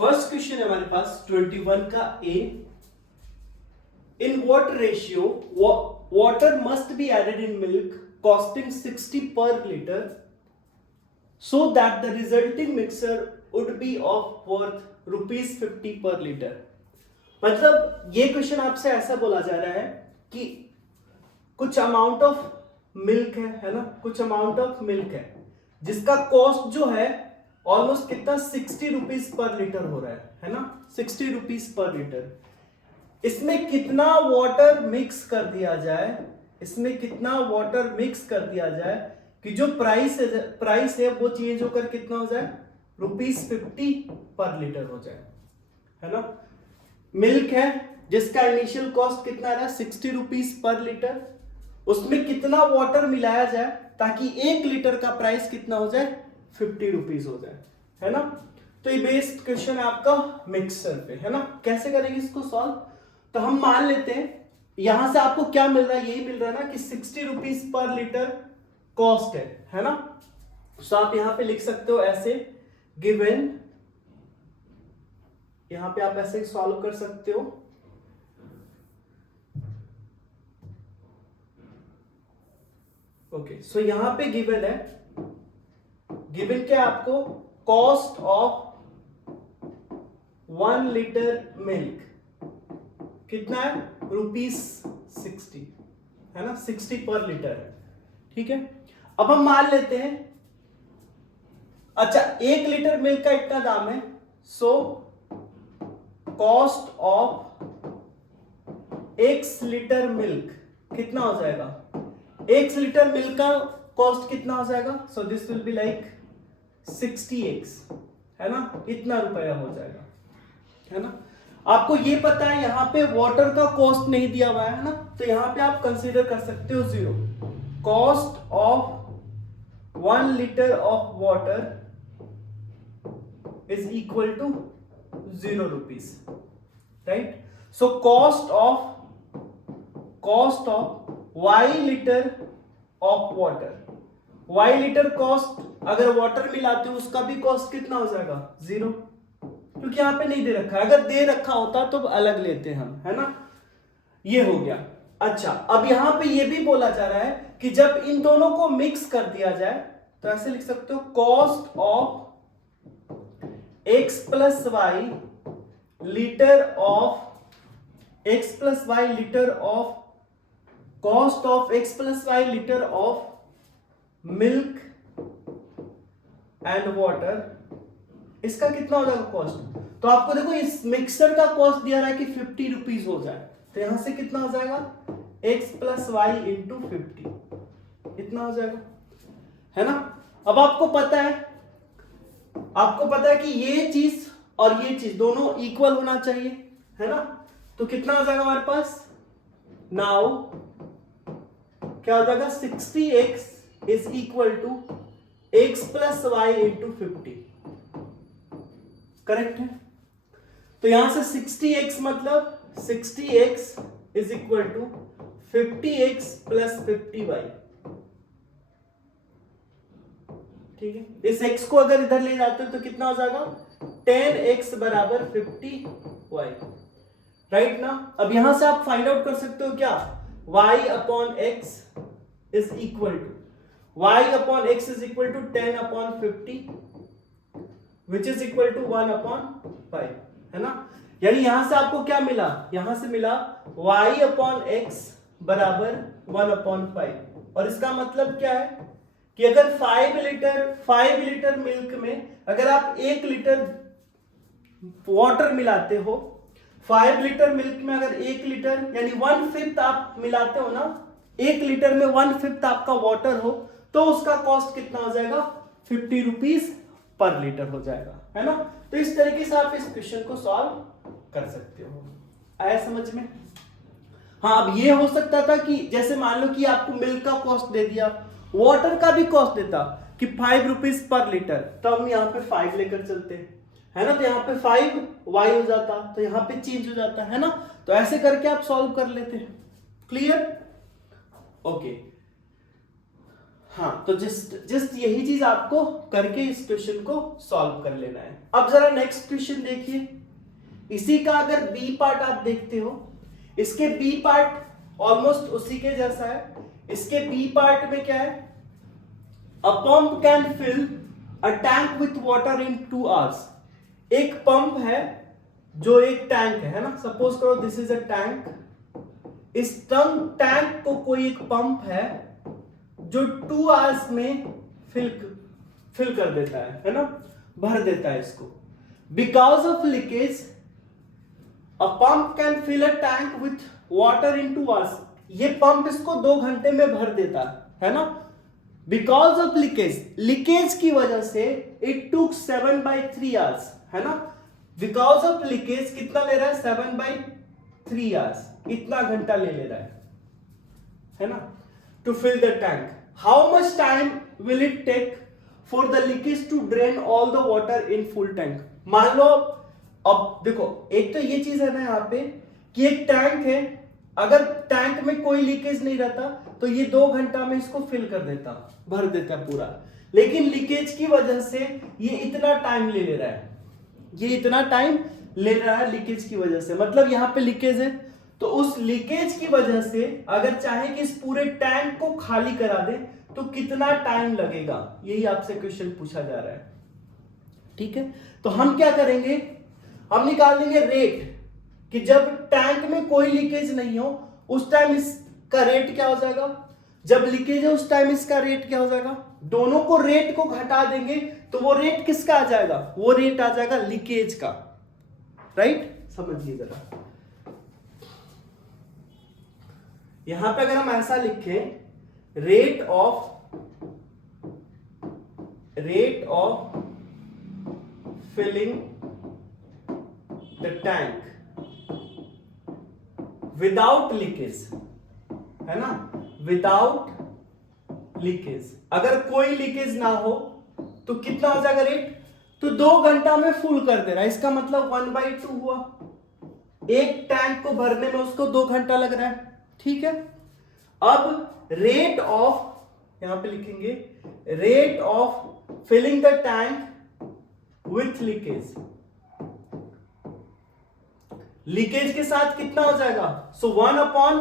फर्स्ट क्वेश्चन है हमारे पास 21 का A, in what ratio water must be added in milk costing 60 per litre so that the resulting mixture would be of worth ₹50 per liter। मतलब ये क्वेश्चन आपसे ऐसा बोला जा रहा है कि कुछ अमाउंट ऑफ मिल्क है ना, कुछ अमाउंट ऑफ मिल्क है जिसका कॉस्ट जो है ऑलमोस्ट कितना, 60 रुपीज पर लीटर हो रहा है ना, 60 रुपीज पर लीटर। इसमें कितना वाटर मिक्स कर दिया जाए, इसमें कितना वाटर मिक्स कर दिया जाए कि जो प्राइस है वो चेंज होकर कितना हो जाए, ₹50 पर लीटर हो जाए, है ना। मिल्क है जिसका इनिशियल कॉस्ट कितना रहा, 60 रुपीज पर लीटर, उसमें कितना वाटर मिलाया जाए ताकि 1 लीटर का प्राइस कितना हो जाए, 50 रुपीज हो जाए, है ना। तो ये बेस्ड क्वेश्चन है आपका मिक्सर पे, है ना। कैसे करेंगे इसको सॉल्व, तो हम मान लेते हैं यहां से आपको क्या मिल रहा है, यही मिल रहा है ना कि 60 रुपीज पर लीटर कॉस्ट है ना। सो आप यहां पे लिख सकते हो ऐसे, गिवन, यहां पे आप ऐसे सॉल्व कर सकते हो। ओके, सो यहां पे गिवन है, गिवन क्या आपको, कॉस्ट ऑफ 1 लीटर मिल्क कितना है, ₹60, है ना, 60 पर लीटर है, ठीक है। अब हम मान लेते हैं, अच्छा 1 लीटर मिल्क का इतना दाम है, so cost of X litre milk कितना हो जाएगा, X लीटर मिल्क का कॉस्ट कितना हो जाएगा, so this will be like 60X, है ना, इतना रुपया हो जाएगा, है ना। आपको ये पता है यहां पे वाटर का कॉस्ट नहीं दिया हुआ है ना, तो यहां पे आप कंसीडर कर सकते हो 0, cost of 1 liter of water is equal to 0 rupees, right? So cost of y liter of water, y liter cost अगर वाटर मिलाते हो उसका भी कॉस्ट कितना हो जाएगा, 0, क्योंकि यहां पे नहीं दे रखा है। अगर दे रखा होता तो अलग लेते हम, है ना। ये हो गया। अच्छा, अब यहां पे ये भी बोला जा रहा है कि जब इन दोनों को मिक्स कर दिया जाए तो ऐसे लिख सकते हो, cost of x plus y litre of x plus y litre of, cost of x plus y litre of milk and water, इसका कितना हो जाएगा कॉस्ट। तो आपको देखो इस मिक्सर का कॉस्ट दिया रहा है कि 50 रुपीज हो जाए, तो यहां से कितना हो जाएगा, x प्लस वाई इंटू 50, इतना हो जाएगा, है ना। अब आपको पता है कि ये चीज और ये चीज दोनों इक्वल होना चाहिए, है ना। तो कितना हो जाएगा हमारे पास, नाउ क्या हो जाएगा, 60x is equal to x plus y into 50, correct है। तो यहां से 60x मतलब 60x is equal to 50x plus 50y, ठीक है। इस x को अगर इधर ले जाते हो तो कितना हो जाएगा, 10x बराबर 50y, राइट ना। अब यहां से आप फाइंड आउट कर सकते हो क्या, y upon x is equal to y upon x is equal to 10 upon 50 which is equal to 1 upon 5, है ना। यानी यहां से आपको क्या मिला, यहां से मिला y अपॉन x बराबर 1 अपॉन 5। और इसका मतलब क्या है कि अगर 5 लीटर मिल्क में अगर आप 1 लीटर वाटर मिलाते हो, 5 लीटर मिल्क में अगर 1 लीटर यानी 1/5 आप मिलाते हो ना, 1 लीटर में 1/5 आपका वाटर हो, तो उसका कॉस्ट कितना हो जाएगा, 50 रुपीज पर लीटर हो जाएगा, है ना। तो इस तरीके से आप इस क्वेश्चन को सॉल्व कर सकते हो। आया समझ में। हाँ, अब ये हो सकता था कि जैसे मान लो कि आपको मिल्क का कॉस्ट दे दिया, वाटर का भी कॉस्ट देता कि 5 रुपीज पर लीटर, तो हम यहाँ पे 5 लेकर चलते हैं, है ना। तो यहाँ पे 5 y हो जाता, तो यहाँ पे चेंज हो जाता है ना। तो ऐसे करके आप सॉल्व कर लेते हैं। Clear, okay. हाँ, तो जस्ट यही चीज आपको करके इस क्वेश्चन को सॉल्व कर लेना है। अब जरा नेक्स्ट क्वेश्चन देखिए। इसी का अगर बी पार्ट आप देखते हो, इसके बी पार्ट ऑलमोस्ट उसी के जैसा है। इसके बी पार्ट में क्या है, a pump can fill a tank with water in 2 hours। एक पंप है जो एक टैंक है ना, सपोज करो दिस इज अ टैंक। इस टैंक को कोई एक पंप है जो 2 hours में फिल कर देता है ना, भर देता है इसको। Because of leakage a pump can fill a tank with water in 2 hours। ये पंप इसको 2 घंटे में भर देता है ना। बिकॉज ऑफ लीकेज की वजह से इट टुक 7/3 hours, है ना। बिकॉज ऑफ लीकेज कितना ले रहा है, 7/3 hours, इतना घंटा ले रहा है ना, to fill the tank. How much time will it take for the leakage to drain all the water in full tank. मान लो, अब देखो, एक तो ये चीज है ना यहाँ पे कि एक टैंक है, अगर टैंक में कोई लीकेज नहीं रहता तो ये 2 घंटा में इसको फिल कर देता, भर देता पूरा। लेकिन लीकेज की वजह से ये इतना टाइम ले रहा है, ये इतना टाइम ले रहा है लीकेज की वजह से। मतलब यहाँ पे लीकेज है, तो उस लीकेज की वजह से अगर चाहे कि इस पूरे टैंक को खाली करा दे तो कितना टाइम लगेगा, यही आपसे क्वेश्चन पूछा जा रहा है। ठीक है, तो हम क्या करेंगे, हम निकाल लेंगे रेट कि जब टैंक में कोई लीकेज नहीं हो उस टाइम इसका रेट क्या हो जाएगा, जब लीकेज है उस टाइम इसका रेट क्या हो जाएगा। दोनों को रेट को घटा देंगे तो वो रेट किसका आ जाएगा, वो रेट आ जाएगा लीकेज का। राइट, समझिए जरा। यहां पे अगर हम ऐसा लिखें, rate of filling the tank without leakage, है ना, विदाउट लीकेज। अगर कोई लीकेज ना हो तो कितना हो जाएगा रेट, तो 2 घंटा में फुल कर दे रहा है, इसका मतलब 1/2 हुआ। एक टैंक को भरने में उसको 2 घंटा लग रहा है। ठीक है, अब रेट ऑफ, यहां पे लिखेंगे rate of filling the tank with leakage. Leakage के साथ कितना हो जाएगा, सो 1 अपॉन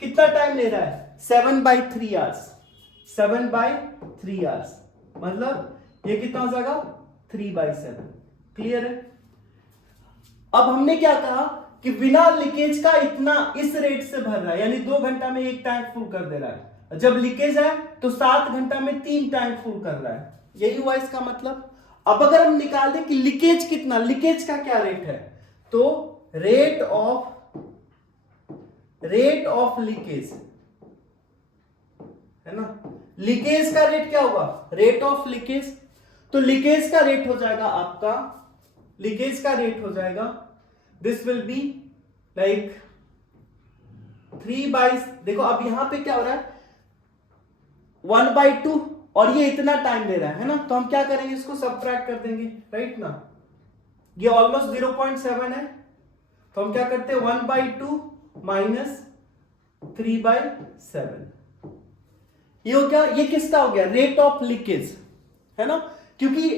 कितना टाइम ले रहा है, 7/3 hours, 7/3 hours, मतलब ये कितना हो जाएगा 3/7। क्लियर है। अब हमने क्या कहा कि बिना लीकेज का इतना इस रेट से भर रहा है, यानी 2 घंटा में एक टैंक फुल कर दे रहा है। जब लीकेज है तो 7 घंटा में 3 टैंक फुल कर रहा है, यही हुआ इसका मतलब। अब अगर हम निकाल दें कि लीकेज कितना, लीकेज का क्या रेट है, तो रेट ऑफ लीकेज, है ना। लीकेज का रेट क्या होगा, रेट ऑफ लीकेज। तो लीकेज का रेट हो जाएगा आपका, लीकेज का रेट हो जाएगा, दिस विल बी लाइक 3 देखो अब यहां पे क्या हो रहा है 1/2 और ये इतना टाइम ले रहा है ना, तो हम क्या करेंगे, इसको सब्ट्रैक्ट कर देंगे, राइट ना। ये ऑलमोस्ट 0.7 है, तो हम क्या करते हैं 1/2 माइनस 3/7। ये हो क्या, ये किसका हो गया, रेट ऑफ लीकेज, है ना। क्योंकि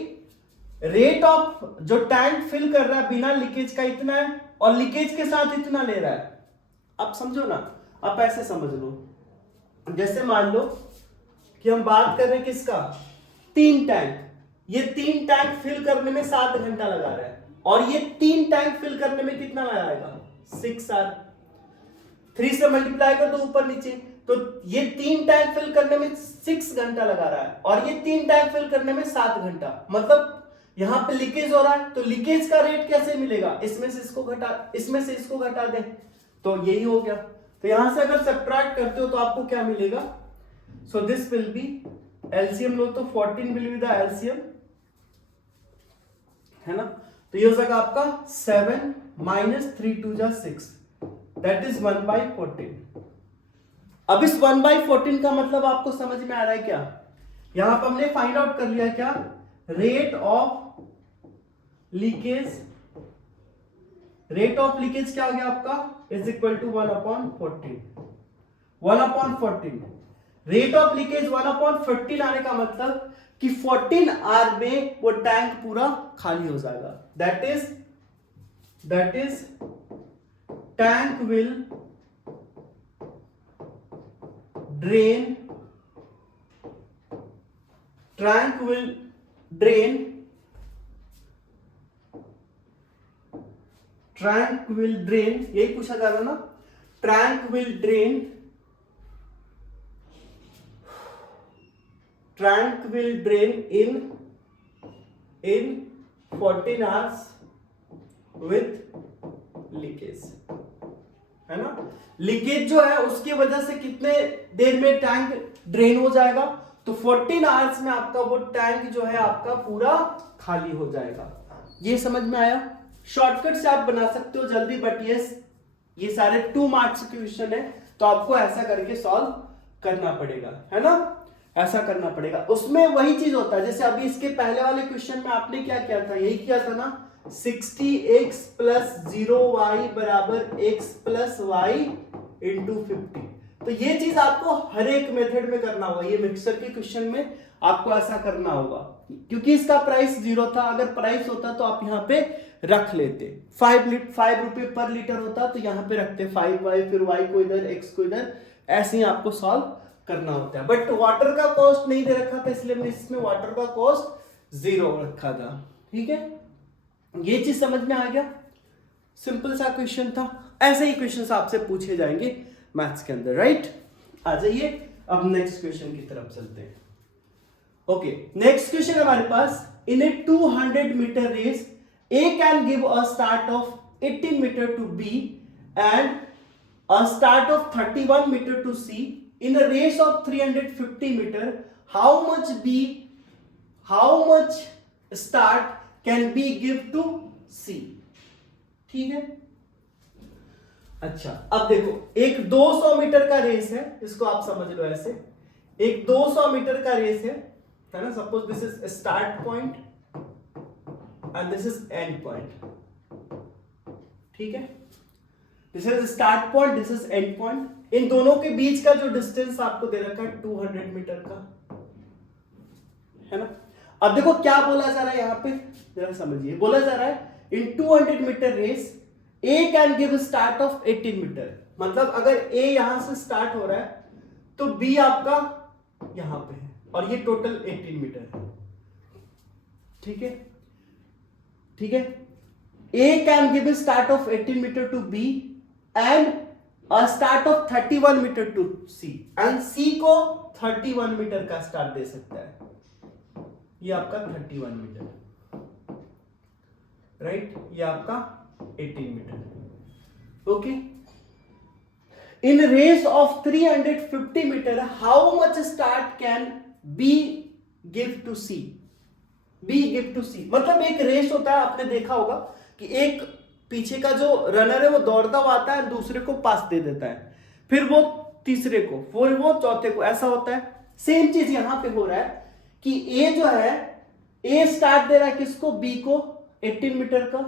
रेट ऑफ जो टैंक फिल कर रहा है बिना लीकेज का इतना है और लीकेज के साथ इतना ले रहा है। आप समझो ना, आप ऐसे समझ लो, जैसे मान लो कि हम बात कर रहे हैं किसका, 3 टैंक, ये 3 टैंक फिल करने में 7 घंटा लगा रहा है, और ये 3 टैंक फिल करने में कितना लगाएगा, 6 आवर। 3 से मल्टीप्लाई कर दो ऊपर नीचे, तो ये 3 टैंक फिल करने में 6 घंटा लगा रहा है, और ये 3 टैंक फिल करने में 7 घंटा। मतलब यहां पे लीकेज हो रहा है, तो लीकेज का रेट कैसे मिलेगा, इसमें से इसको घटा दें, तो यही हो गया। तो यहां से अगर सब्ट्रैक्ट करते हो तो आपको क्या मिलेगा, so this will be, LCM लो तो 14 विल बी द एलसीएम, है ना। तो ये हो जाएगा आपका 7 माइनस 3 2 जा 6, दैट इज 1/14। अब इस 1/14 का मतलब आपको समझ में आ रहा है क्या, यहां पर हमने फाइंड आउट कर लिया क्या, rate of leakage. Rate of leakage क्या हो गया आपका, is equal to 1/14। 1/14 rate of leakage 1/14 आने का मतलब कि 14 आवर में वो टैंक पूरा खाली हो जाएगा। That is tank will drain यही पूछा जा रहा ना, tank will drain in 14 hours with leakage, है ना। लीकेज जो है उसकी वजह से कितने देर में टैंक ड्रेन हो जाएगा, तो 14 आवर्स में आपका वो टैंक जो है आपका पूरा खाली हो जाएगा। ये समझ में आया। शॉर्टकट से आप बना सकते हो जल्दी, बट ये सारे 2 मार्क्स के क्वेश्चन है, तो आपको ऐसा करके सॉल्व करना पड़ेगा, है ना, ऐसा करना पड़ेगा। उसमें वही चीज होता है, जैसे अभी इसके पहले वाले क्वेश्चन में आपने क्या किया था, यही किया था ना, 60x प्लस 0y बराबर x प्लस y इंटू 50। तो ये चीज आपको हर एक मेथड में करना होगा, ये मिक्सर के क्वेश्चन में आपको ऐसा करना होगा, क्योंकि इसका प्राइस 0 था। अगर प्राइस होता तो आप यहाँ पे रख लेते, 5 रुपए पर लीटर होता तो यहाँ पे रखते 5y, फिर y को इधर, x को इधर, ऐसे ही आपको सॉल्व करना होता है। बट वाटर का कॉस्ट नहीं दे रखा था, इसलिए हमने इसमें वाटर का कॉस्ट 0 रखा था। ठीक है, ये चीज समझ में आ गया। सिंपल सा क्वेश्चन था, ऐसे ही क्वेश्चन आपसे पूछे जाएंगे मैथ्स के अंदर, राइट। आ जाइए अब नेक्स्ट क्वेश्चन की तरफ चलते हैं। ओके, नेक्स्ट क्वेश्चन हमारे पास, in a 200 metre race A can give a start of 18 meter to B and a start of 31 meter to C in a race of 350 meter. How much start can B give to C? ठीक है, अच्छा अब देखो, एक 200 metre का race है, इसको आप समझ लो ऐसे, एक 200 मीटर का रेस है ना। Suppose this is start point and this is end point, ठीक है, this is start point, this is end point। इन दोनों के बीच का जो डिस्टेंस आपको दे रखा है 200 मीटर का, है ना। अब देखो क्या बोला जा रहा है यहाँ पे, जरा समझिए। बोला जा रहा है in 200 metre race A can give a start of 18 metre, मतलब अगर A यहां से स्टार्ट हो रहा है तो B आपका यहां पे है, और ये टोटल 18 मीटर है, ठीक है, ठीक है। A can give a start of 18 meter to B and a start of 31 meter to C, and C को 31 मीटर का स्टार्ट दे सकता है, ये आपका 31 मीटर, राइट, ये आपका 18 metre. Okay, in race of 350 metre how much start can B give to C? B give to C मतलब एक रेस होता है, आपने देखा होगा कि एक पीछे का जो रनर है वो दौड़ता हुआ आता है, दूसरे को पास दे देता है, फिर वो तीसरे को, फिर वो चौथे को, ऐसा होता है। सेम चीज यहां पे हो रहा है कि A जो है, A स्टार्ट दे रहा है किसको, B को 18 मीटर का,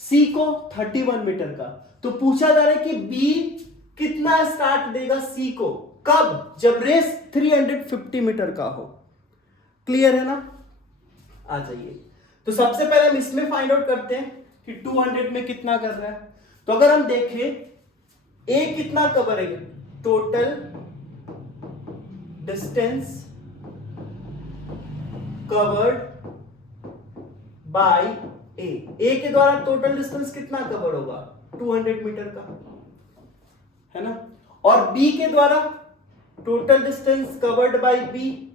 C को 31 मीटर का। तो पूछा जा रहा है कि B कितना स्टार्ट देगा C को, कब, जब रेस 350 मीटर का हो। क्लियर है ना, आ जाइए। तो सबसे पहले हम इसमें फाइंड आउट करते हैं कि 200 में कितना कर रहा है। तो अगर हम देखें A कितना कवर है, टोटल डिस्टेंस कवर्ड बाय ए के द्वारा टोटल डिस्टेंस कितना कवर होगा 200 मीटर का, है ना। और बी के द्वारा total distance covered by B,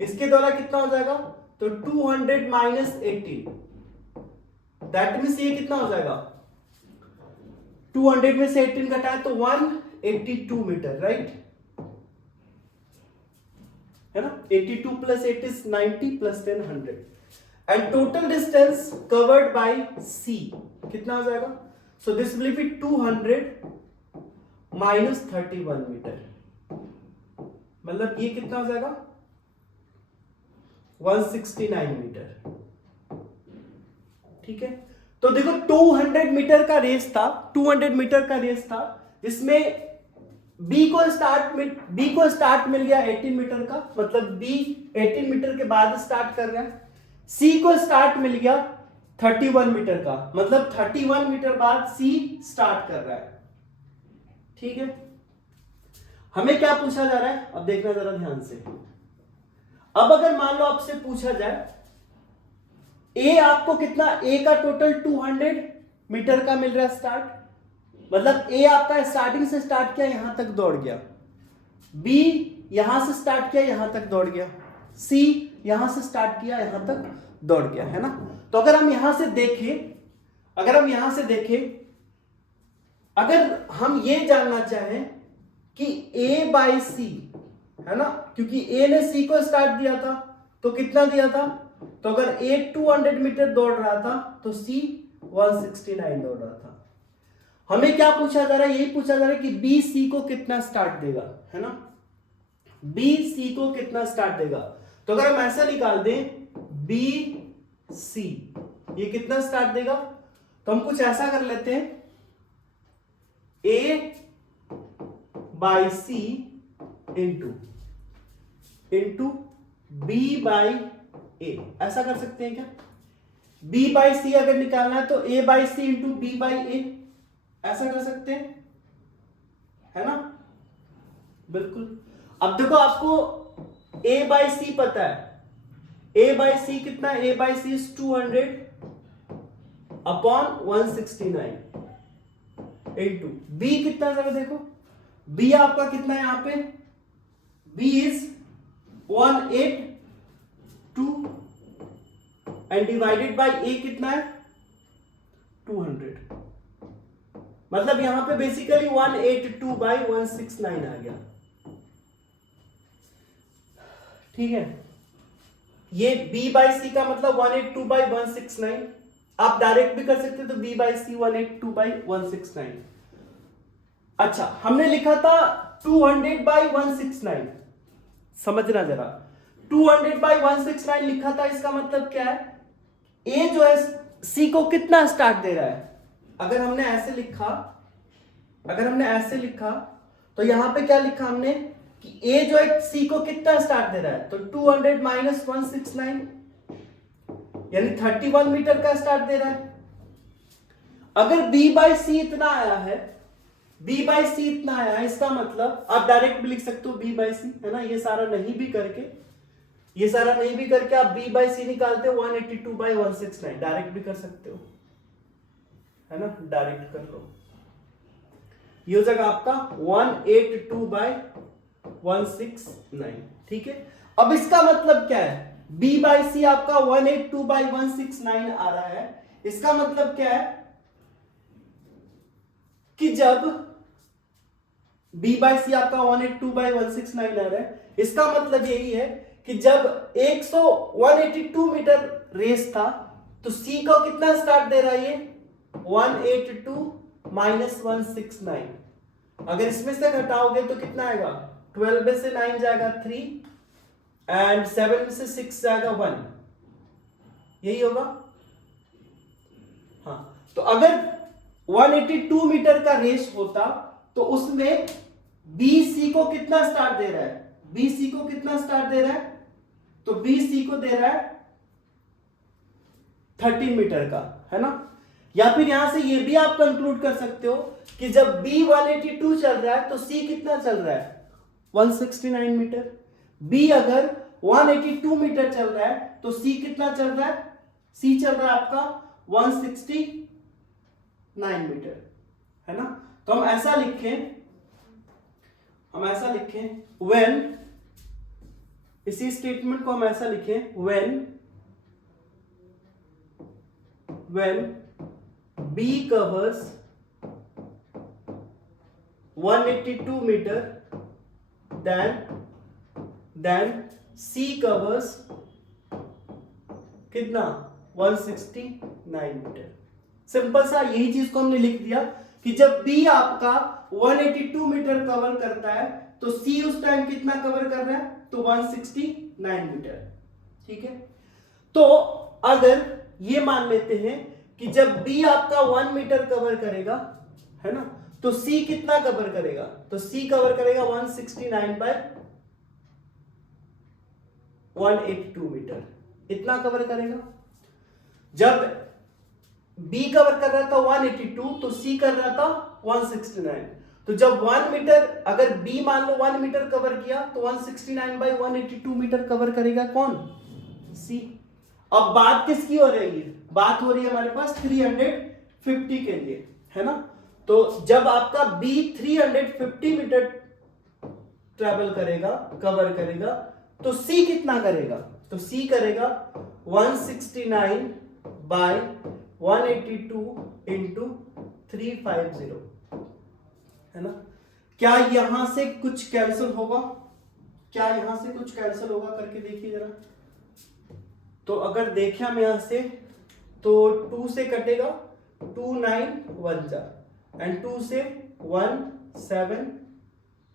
इसके द्वारा कितना हो जाएगा, तो 200 माइनस 18, दैट मीन्स ये कितना हो जाएगा, 200 में से 18 घटाए तो 182 मीटर, राइट, है ना। 82 plus 8 is 90 plus 10 100 and total distance covered by C कितना हो जाएगा, so this will be 200 minus 31 metre, मतलब ये कितना हो जाएगा 169 मीटर, ठीक है। तो देखो 200 मीटर का रेस था, 200 मीटर का रेस था, जिसमें बी को स्टार्ट मिल गया 18 मीटर का, मतलब बी 18 मीटर के बाद स्टार्ट कर रहा है। सी को स्टार्ट मिल गया 31 मीटर का, मतलब 31 मीटर बाद सी स्टार्ट कर रहा है, ठीक है। हमें क्या पूछा जा रहा है, अब देखना जरा ध्यान से। अब अगर मान लो आपसे पूछा जाए ए आपको कितना, ए का टोटल 200 मीटर का मिल रहा है स्टार्ट, मतलब ए आपका स्टार्टिंग से स्टार्ट किया यहां तक दौड़ गया, बी यहां से स्टार्ट किया यहां तक दौड़ गया, सी यहां से स्टार्ट किया यहां तक दौड़ गया, है ना। तो अगर हम यहां से देखें, अगर हम ये जानना चाहें कि ए बाई सी, है ना, क्योंकि ए ने सी को स्टार्ट दिया था तो कितना दिया था, तो अगर ए 200 मीटर दौड़ रहा था तो सी 169 दौड़ रहा था। हमें क्या पूछा जा रहा है, यही पूछा जा रहा है कि बी सी को कितना स्टार्ट देगा, है ना, बी सी को कितना स्टार्ट देगा। तो अगर हम ऐसा निकाल दें बी सी ये कितना स्टार्ट देगा, तो हम कुछ ऐसा कर लेते हैं, A by C into B by A, ऐसा कर सकते हैं क्या। बी बाई सी अगर निकालना है तो A by C into B by A, ऐसा कर सकते हैं, है ना, बिल्कुल। अब देखो आपको ए बाई सी पता है, ए बाई सी कितना है, A by C is 200 upon 169 into B कितना जरा देखो, बी आपका कितना है यहां पे, B is 182 and divided by A कितना है 200, मतलब यहां पे बेसिकली 182 बाय 169 आ गया, ठीक है। ये b बाई सी का मतलब 182 बाई 169, आप डायरेक्ट भी कर सकते तो b बाई सी 182 बाई 169। अच्छा हमने लिखा था 200 बाई 169, समझना जरा, 200 बाई 169 लिखा था, इसका मतलब क्या है, a जो है c को कितना स्टार्ट दे रहा है। अगर हमने ऐसे लिखा तो यहां पे क्या लिखा हमने कि a जो है c को कितना स्टार्ट दे रहा है, तो 200 माइनस 169 यानी 31 मीटर का स्टार्ट दे रहा है। अगर b बाई सी इतना आया है, इसका मतलब आप डायरेक्ट भी लिख सकते हो b बाई सी, है ना, ये सारा नहीं भी करके आप b बाई सी निकालते हो 182 बाई 169, डायरेक्ट भी कर सकते हो, है ना, डायरेक्ट कर लो, ये हो जाएगा आपका 182 बाई 169, ठीक है। अब इसका मतलब क्या है, b बाई सी आपका 182 बाई 169 आ रहा है, इसका मतलब क्या है कि जब b बाई सी आपका 182 बाई 169 आ रहा है, इसका मतलब यही है कि जब 182 मीटर रेस था तो c को कितना स्टार्ट दे रहा है, ये 182 माइनस 169, अगर इसमें से घटाओगे तो कितना आएगा, 12 में से 9 जाएगा 3 एंड 7 में से 6 जाएगा 1, यही होगा। हाँ तो अगर 182 मीटर का रेस होता तो उसमें BC को कितना स्टार्ट दे रहा है, तो BC को दे रहा है 30 मीटर का, है ना। या फिर यहां से ये भी आप कंक्लूड कर सकते हो कि जब B 182 चल रहा है तो C कितना चल रहा है 169 मीटर, बी अगर 182 मीटर चल रहा है तो सी कितना चल रहा है, सी चल रहा है आपका 169 मीटर, है ना। तो हम ऐसा लिखें व्हेन, इसी स्टेटमेंट को हम ऐसा लिखें when B covers 182 metre then C covers कितना 169 मीटर। सिंपल सा यही चीज को हमने लिख दिया कि जब बी आपका 182 मीटर कवर करता है तो सी उस टाइम कितना कवर कर रहा है, तो 169 मीटर। ठीक है, तो अगर ये मान लेते हैं कि जब बी आपका 1 मीटर कवर करेगा, है ना, तो सी कितना कवर करेगा, तो सी कवर करेगा 169 बाय 182 मीटर, इतना कवर करेगा। जब बी कवर कर रहा था 182 तो सी कर रहा था 169, तो जब 1 मीटर, अगर बी मान लो 1 मीटर कवर किया तो 169 बाई 182 मीटर कवर करेगा कौन, सी। अब बात किसकी हो रही है, बात हो रही है हमारे पास 350 के लिए, है ना। तो जब आपका बी 350 मीटर ट्रेवल करेगा, कवर करेगा, तो सी कितना करेगा, तो सी करेगा 169 बाय 182 इंटू 350, है ना। क्या यहां से कुछ कैंसिल होगा, क्या यहां से कुछ कैंसिल होगा, करके देखिए जरा। तो अगर देखें हम यहां से तो 2 से कटेगा 2 9 1 जा एंड 2 से 1 7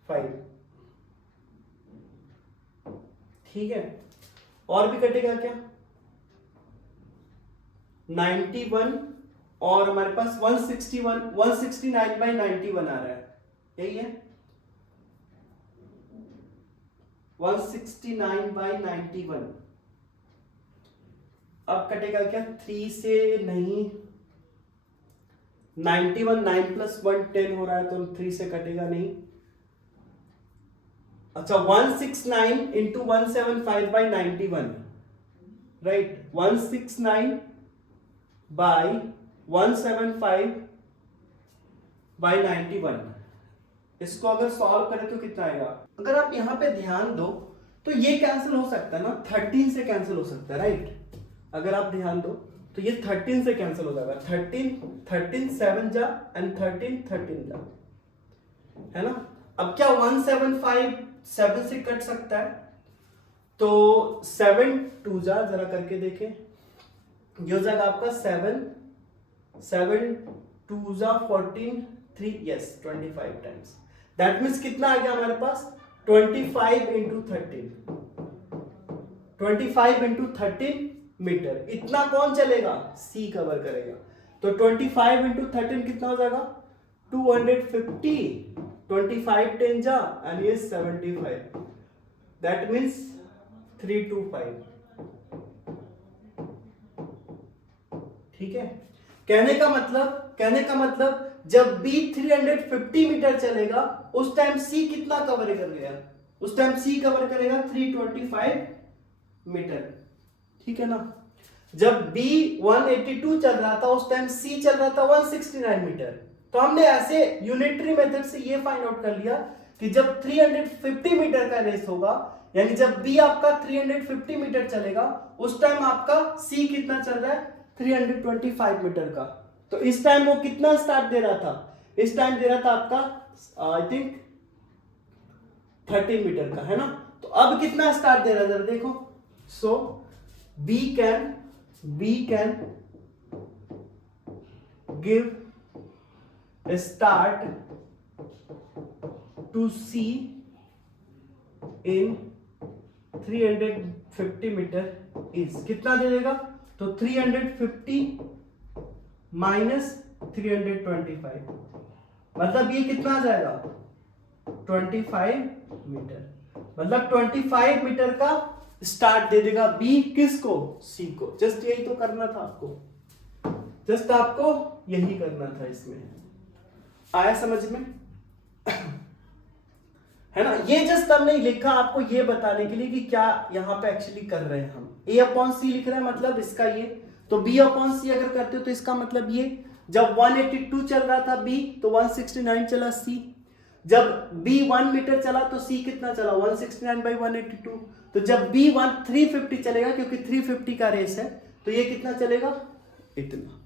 5, ठीक है। और भी कटेगा क्या, 91 और हमारे पास 169 बाई 91 आ रहा है, यही है 169 बाई 91। अब कटेगा क्या, 3 से नहीं, 91 9 प्लस 1 10 हो रहा है तो 3 से कटेगा नहीं। अच्छा 169 into 175 by 91, right, 169 by 175 by 91, इसको अगर सॉल्व करें तो कितना आएगा। अगर आप यहां पे ध्यान दो तो ये कैंसिल हो सकता है ना, 13 से कैंसिल हो सकता है, राइट। अगर आप ध्यान दो तो ये 13 से कैंसिल हो जाएगा, 13 7 जा एंड 13 जा, है ना। अब क्या 175 7 से कट सकता है, तो 7 2 जा, जरा करके देखें, ये हो जाएगा आपका 7 2 जा 14 3, यस 25 टाइम्स। दैट मीन्स कितना आ गया हमारे पास, 25 इंटू 13 मीटर। इतना कौन चलेगा, सी कवर करेगा। तो 25 इंटू 13 कितना हो जाएगा, 250, 25 10 जा एंड ये 75, दैट मीन्स 325, ठीक है। कहने का मतलब जब B 350 मीटर चलेगा उस टाइम C कितना कवर करेगा, उस टाइम C कवर करेगा 325 मीटर, ठीक है ना। जब B 182 चल रहा था उस टाइम C चल रहा था 169 मीटर। तो हमने ऐसे यूनिटरी मेथड से ये फाइंड आउट कर लिया कि जब 350 मीटर का रेस होगा, यानी जब B आपका 350 मीटर चलेगा उस टाइम आपका C कितना चल रहा है, 325 मीटर का। तो इस टाइम वो कितना स्टार्ट दे रहा था, इस टाइम दे रहा था आपका आई थिंक 13 मीटर का, है ना। तो अब कितना स्टार्ट दे रहा है जरा देखो। So B can give a start to C in 350 metre is, कितना दे देगा, तो 350 माइनस 325, मतलब ये कितना आ जाएगा 25 मीटर, मतलब 25 मीटर का स्टार्ट दे देगा बी, किसको, सी को। जस्ट यही तो करना था आपको, जस्ट आपको यही करना था। इसमें आया समझ में, है ना। ये जस्ट हमने लिखा आपको ये बताने के लिए कि क्या यहाँ पे एक्चुअली कर रहे हैं हम। a अपॉन सी लिख रहे हैं मतलब इसका ये, तो b अपॉन सी अगर करते हो तो इसका मतलब ये, जब 182 चल रहा था b तो 169 चला c, जब b 1 मीटर चला तो c कितना चला 169 बाई 182, तो जब b 350 चलेगा क्योंकि 350 का रेस है तो ये कितना चलेगा इतना।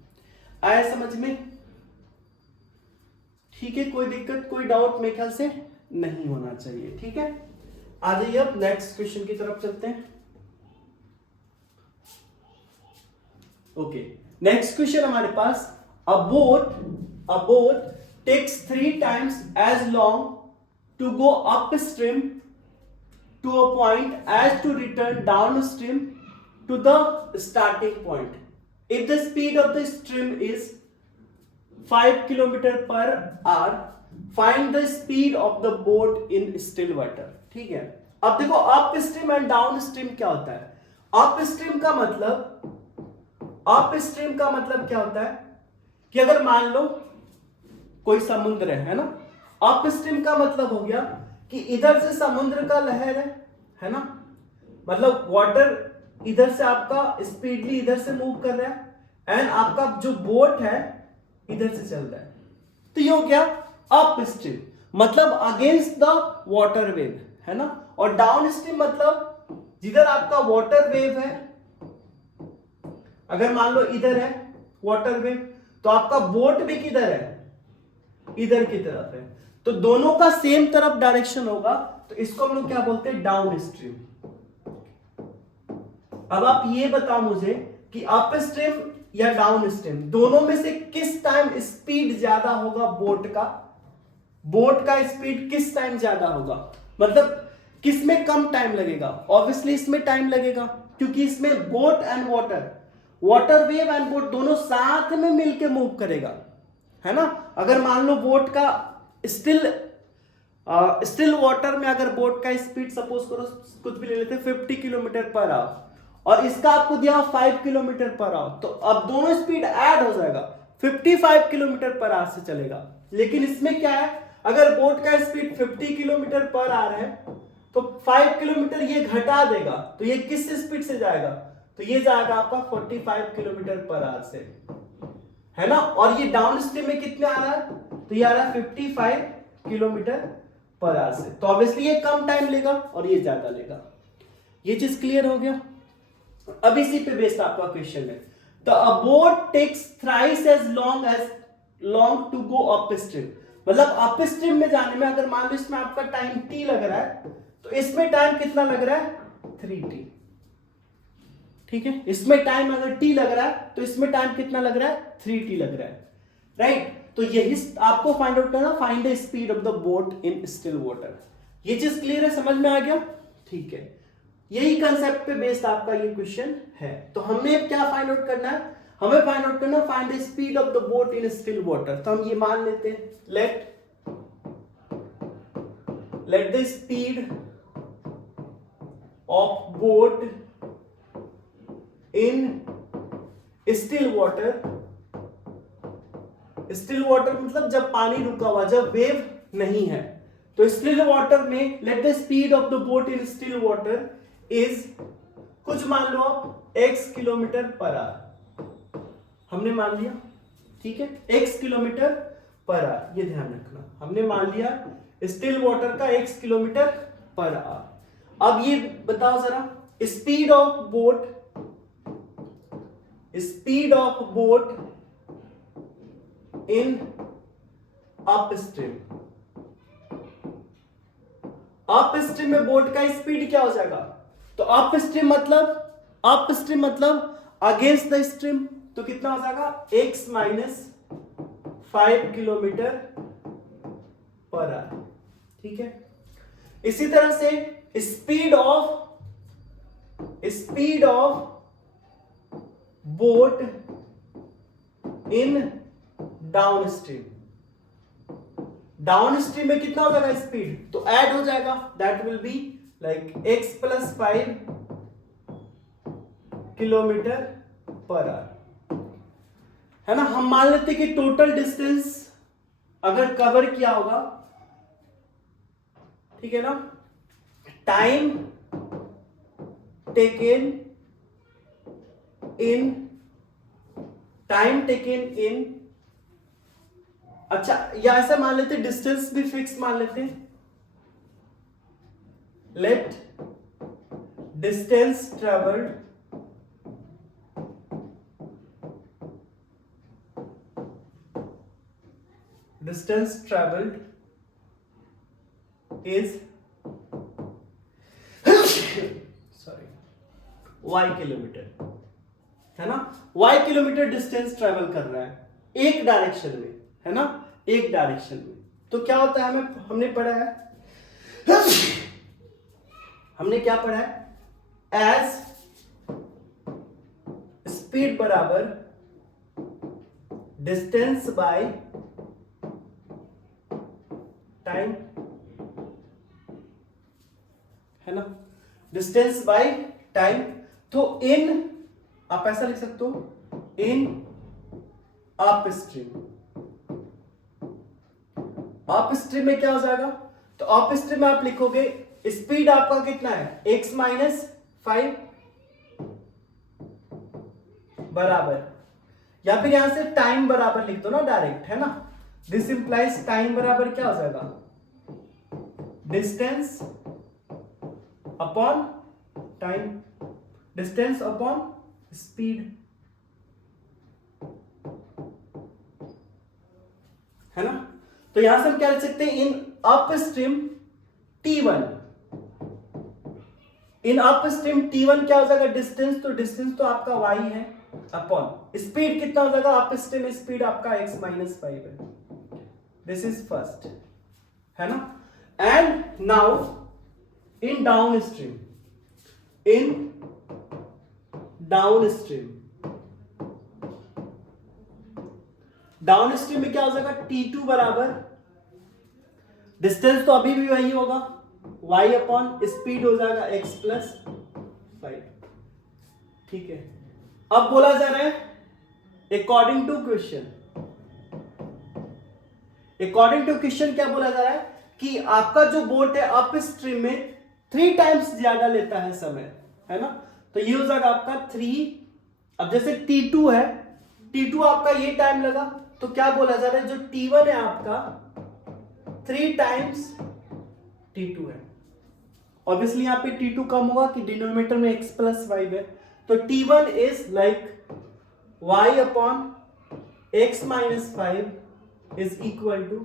आया समझ में? ठीक है, कोई दिक्कत कोई डाउट मेरे ख्याल से नहीं होना चाहिए। ठीक है, आ जाइए अब नेक्स्ट क्वेश्चन की तरफ चलते हैं। ओके, नेक्स्ट क्वेश्चन हमारे पास, a boat takes 3 times as long to go upstream to a point as to return downstream to the starting point if the speed of the stream is 5 km per hour, find the speed of the boat in still water। ठीक है, अब देखो up stream and down stream क्या होता है। Up stream का मतलब क्या होता है कि अगर मान लो कोई समुद्र है ना, अप स्ट्रीम का मतलब हो गया कि इधर से समुद्र का लहर है ना, मतलब वाटर इधर से आपका स्पीडली इधर से मूव कर रहा है एंड आपका जो बोट है इधर से चल रहा है, तो ये हो गया अप स्ट्रीम, मतलब अगेंस्ट द वाटर वेव, है ना। और डाउन स्ट्रीम मतलब जिधर आपका वाटर वेव है, अगर मान लो इधर है वाटर वेव तो आपका बोट भी किधर है, इधर की तरफ है, तो दोनों का सेम तरफ डायरेक्शन होगा, तो इसको हम लोग क्या बोलते हैं डाउन स्ट्रीम। अब आप ये बताओ मुझे कि अप स्ट्रीम या डाउन स्ट्रीम दोनों में से किस टाइम स्पीड ज्यादा होगा बोट का स्पीड किस टाइम ज्यादा होगा, मतलब किस में कम टाइम लगेगा। ऑब्वियसली इसमें टाइम लगेगा क्योंकि इसमें boat and water wave and boat दोनों साथ में मिलके मूव करेगा, है ना। अगर मान लो बोट का स्टिल वाटर में अगर बोट का स्पीड सपोज करो कुछ भी ले लेते 50 किलोमीटर पर आवर और इसका आपको दिया 5 किलोमीटर पर आवर, तो अब दोनों स्पीड ऐड हो जाएगा, 55 किलोमीटर पर आवर से चलेगा। लेकिन इसमें क्या है, अगर बोट का स्पीड 50 किलोमीटर पर आवर है तो 5 किलोमीटर ये घटा देगा, तो ये किस स्पीड से जाएगा, तो ये जाएगा आपका 45 किलोमीटर पर आवर से, है ना। और ये डाउन स्ट्रीम में कितने आ रहा है, तो ये आ रहा है 55 किलोमीटर पर आवर से, तो ऑब्वियसली ये कम टाइम लेगा और ये ज्यादा लेगा। ये चीज क्लियर हो गया। अब इसी पे बेस्ड आपका क्वेश्चन है, तो a boat takes thrice as long to go upstream, मतलब अप स्ट्रीम में जाने में अगर मान लो इसमें आपका टाइम t लग रहा है तो इसमें टाइम कितना लग रहा है 3t। ठीक है, इसमें टाइम अगर t लग रहा है तो इसमें टाइम कितना लग रहा है 3t लग रहा है, राइट। तो यही आपको फाइंड आउट करना, find the speed of the boat in still water. ये चीज क्लियर है, समझ में आ गया? ठीक है, यही कंसेप्ट पे बेस्ड आपका ये क्वेश्चन है। तो हमें क्या फाइंड आउट करना है, हमें फाइंड आउट करना find the speed of the boat in still water. तो हम ये मान लेते हैं, let the speed of boat in still water मतलब जब पानी रुका हुआ, जब वेव नहीं है, तो स्टिल वाटर में let the speed of the boat in still water is कुछ मान लो x किलोमीटर पर आवर, हमने मान लिया, ठीक है, x किलोमीटर पर आवर, ये ध्यान रखना, हमने मान लिया स्टिल वाटर का x किलोमीटर पर आवर। अब ये बताओ जरा speed of boat in upstream, upstream में बोट का स्पीड क्या हो जाएगा, तो अपस्ट्रीम मतलब अगेंस्ट द स्ट्रीम, तो कितना हो जाएगा x minus 5 kilometre per hour. ठीक है, इसी तरह से speed of boat in down stream में कितना हो जाएगा स्पीड, तो ऐड हो जाएगा, that will be like x plus 5 kilometre per hour, है ना। हम मान लेते कि टोटल डिस्टेंस अगर कवर किया होगा, ठीक है ना, टाइम टेकन इन, अच्छा या ऐसा मान लेते, डिस्टेंस भी फिक्स मान लेते, let distance travelled is sorry y kilometre, है ना, y किलोमीटर डिस्टेंस ट्रेवल कर रहा है एक डायरेक्शन में, है ना, एक डायरेक्शन में। तो क्या होता है, हमने पढ़ा है, हमने क्या पढ़ा है, एज स्पीड बराबर डिस्टेंस बाय टाइम, है ना, डिस्टेंस बाय टाइम। तो इन, आप ऐसा लिख सकते हो, इन अप स्ट्रीम में क्या हो जाएगा, तो अप स्ट्रीम में आप लिखोगे स्पीड आपका कितना है, x माइनस 5 बराबर, या फिर यहां से टाइम बराबर लिख दो ना डायरेक्ट, है ना, दिस इंप्लाइज टाइम बराबर क्या हो जाएगा, distance upon time, distance upon speed, है ना। तो यहां से हम क्या लिख सकते हैं, in up stream T1, in up stream T1 क्या हो जाएगा, डिस्टेंस, तो डिस्टेंस तो आपका y है, अपॉन स्पीड कितना हो जाएगा, अप स्ट्रीम स्पीड आपका x माइनस 5 है, दिस इज फर्स्ट, है ना। And now in down stream, down stream में क्या हो जाएगा, T2 बराबर, डिस्टेंस तो अभी भी वही होगा, y अपॉन स्पीड हो जाएगा x प्लस 5, ठीक है। अब बोला जा रहा है अकॉर्डिंग टू क्वेश्चन क्या बोला जा रहा है कि आपका जो बोट है अप स्ट्रीम में 3 टाइम्स ज्यादा लेता है समय, है ना, तो ये हो जाएगा आपका 3, अब जैसे T2 है, T2 आपका ये टाइम लगा, तो क्या बोला जा रहा है, जो T1 है आपका 3 टाइम्स T2 है, ऑब्वियसली यहां पे T2 कम होगा कि डिनोमिनेटर में x प्लस 5 है, तो T1 is like y upon x minus 5 is equal to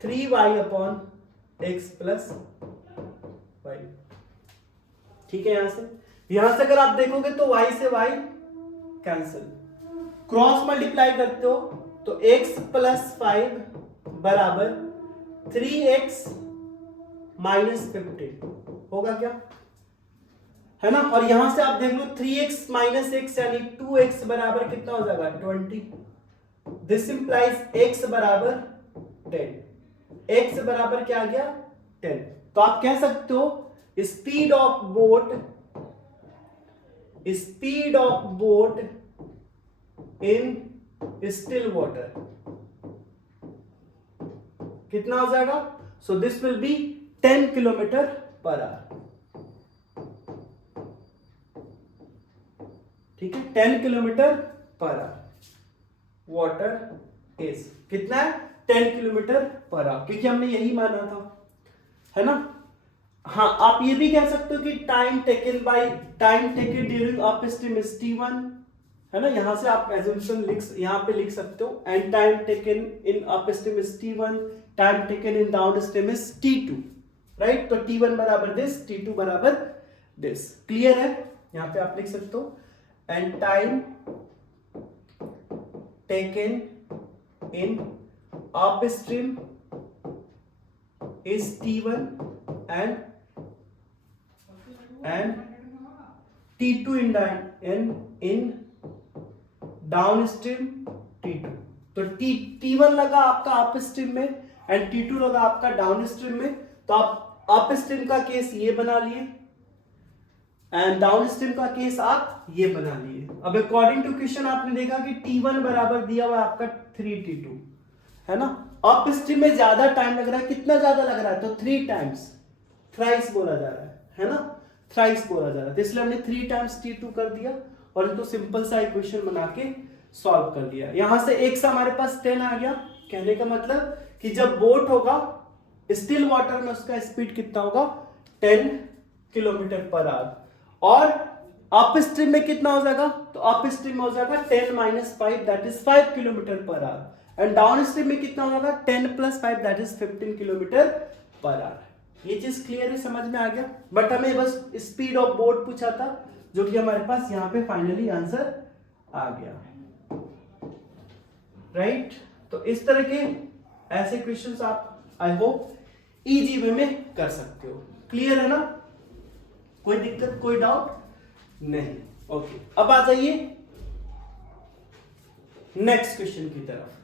3y upon x plus 5, ठीक है। यहां से अगर आप देखोगे तो y से y कैंसिल, क्रॉस मल्टीप्लाई करते हो तो x प्लस 5 बराबर 3x माइनस 15 होगा क्या, है ना। और यहां से आप देख लो 3x माइनस x यानी 2x बराबर कितना हो जाएगा 20, दिस इंप्लाइज x बराबर 10, x बराबर क्या आ गया 10। तो आप कह सकते हो speed of boat in still water कितना हो जाएगा, so this will B 10 kilometre per hour, ठीक है, 10 kilometre per hour water is कितना है 10 किलोमीटर पर आवर, क्योंकि हमने यही माना था, है ना। हाँ, आप ये भी कह सकते हो कि time taken during up stream is T1, है ना, यहां से आप एजम्पशन यहां पे लिख सकते हो, and time taken in up stream is T1, time taken in down stream is T2, right. तो T1 बराबर दिस, T2 बराबर दिस, क्लियर है, यहां पे आप लिख सकते हो, and time taken in up stream is T1 and T2 in downstream T2। तो T1 लगा आपका अप स्ट्रीम में एंड T2 लगा आपका डाउन स्ट्रीम में, तो आप अप स्ट्रीम का केस ये बना लिए एंड डाउन स्ट्रीम का केस आप ये बना लिए। अब अकॉर्डिंग टू क्वेश्चन आपने देखा कि T1 बराबर दिया हुआ आपका 3T2, है ना, अप स्ट्रीम में ज्यादा टाइम लग रहा है, कितना ज्यादा लग रहा है, तो 3 टाइम्स, थ्राइस बोला जा रहा है ना, थ्राइस बोला जा रहा है, तो इसलिए हमने 3 टाइम्स t2 कर दिया और इनको सिंपल सा इक्वेशन बना के सॉल्व कर दिया। यहां से एक सा हमारे पास 10 आ गया। कहने का मतलब कि जब बोट होगा स्टिल वाटर में उसका स्पीड कितना होगा 10 किलोमीटर पर आवर, और अप स्ट्रीम में कितना हो जाएगा, तो अप स्ट्रीम में हो जाएगा 10 - 5 that is 5 kilometre per hour, and down stream में कितना हो जाएगा 10 + 5 that is 15 kilometre per hour. ये चीज क्लियर है, समझ में आ गया। बट हमें बस स्पीड ऑफ बोट पूछा था, जो कि हमारे पास यहाँ पे फाइनली आंसर आ गया, राइट। तो इस तरह के ऐसे क्वेश्चंस आप आई होप इजी वे में कर सकते हो। क्लियर है ना, कोई दिक्कत कोई डाउट नहीं। ओके, अब आ जाइए नेक्स्ट क्वेश्चन की तरफ।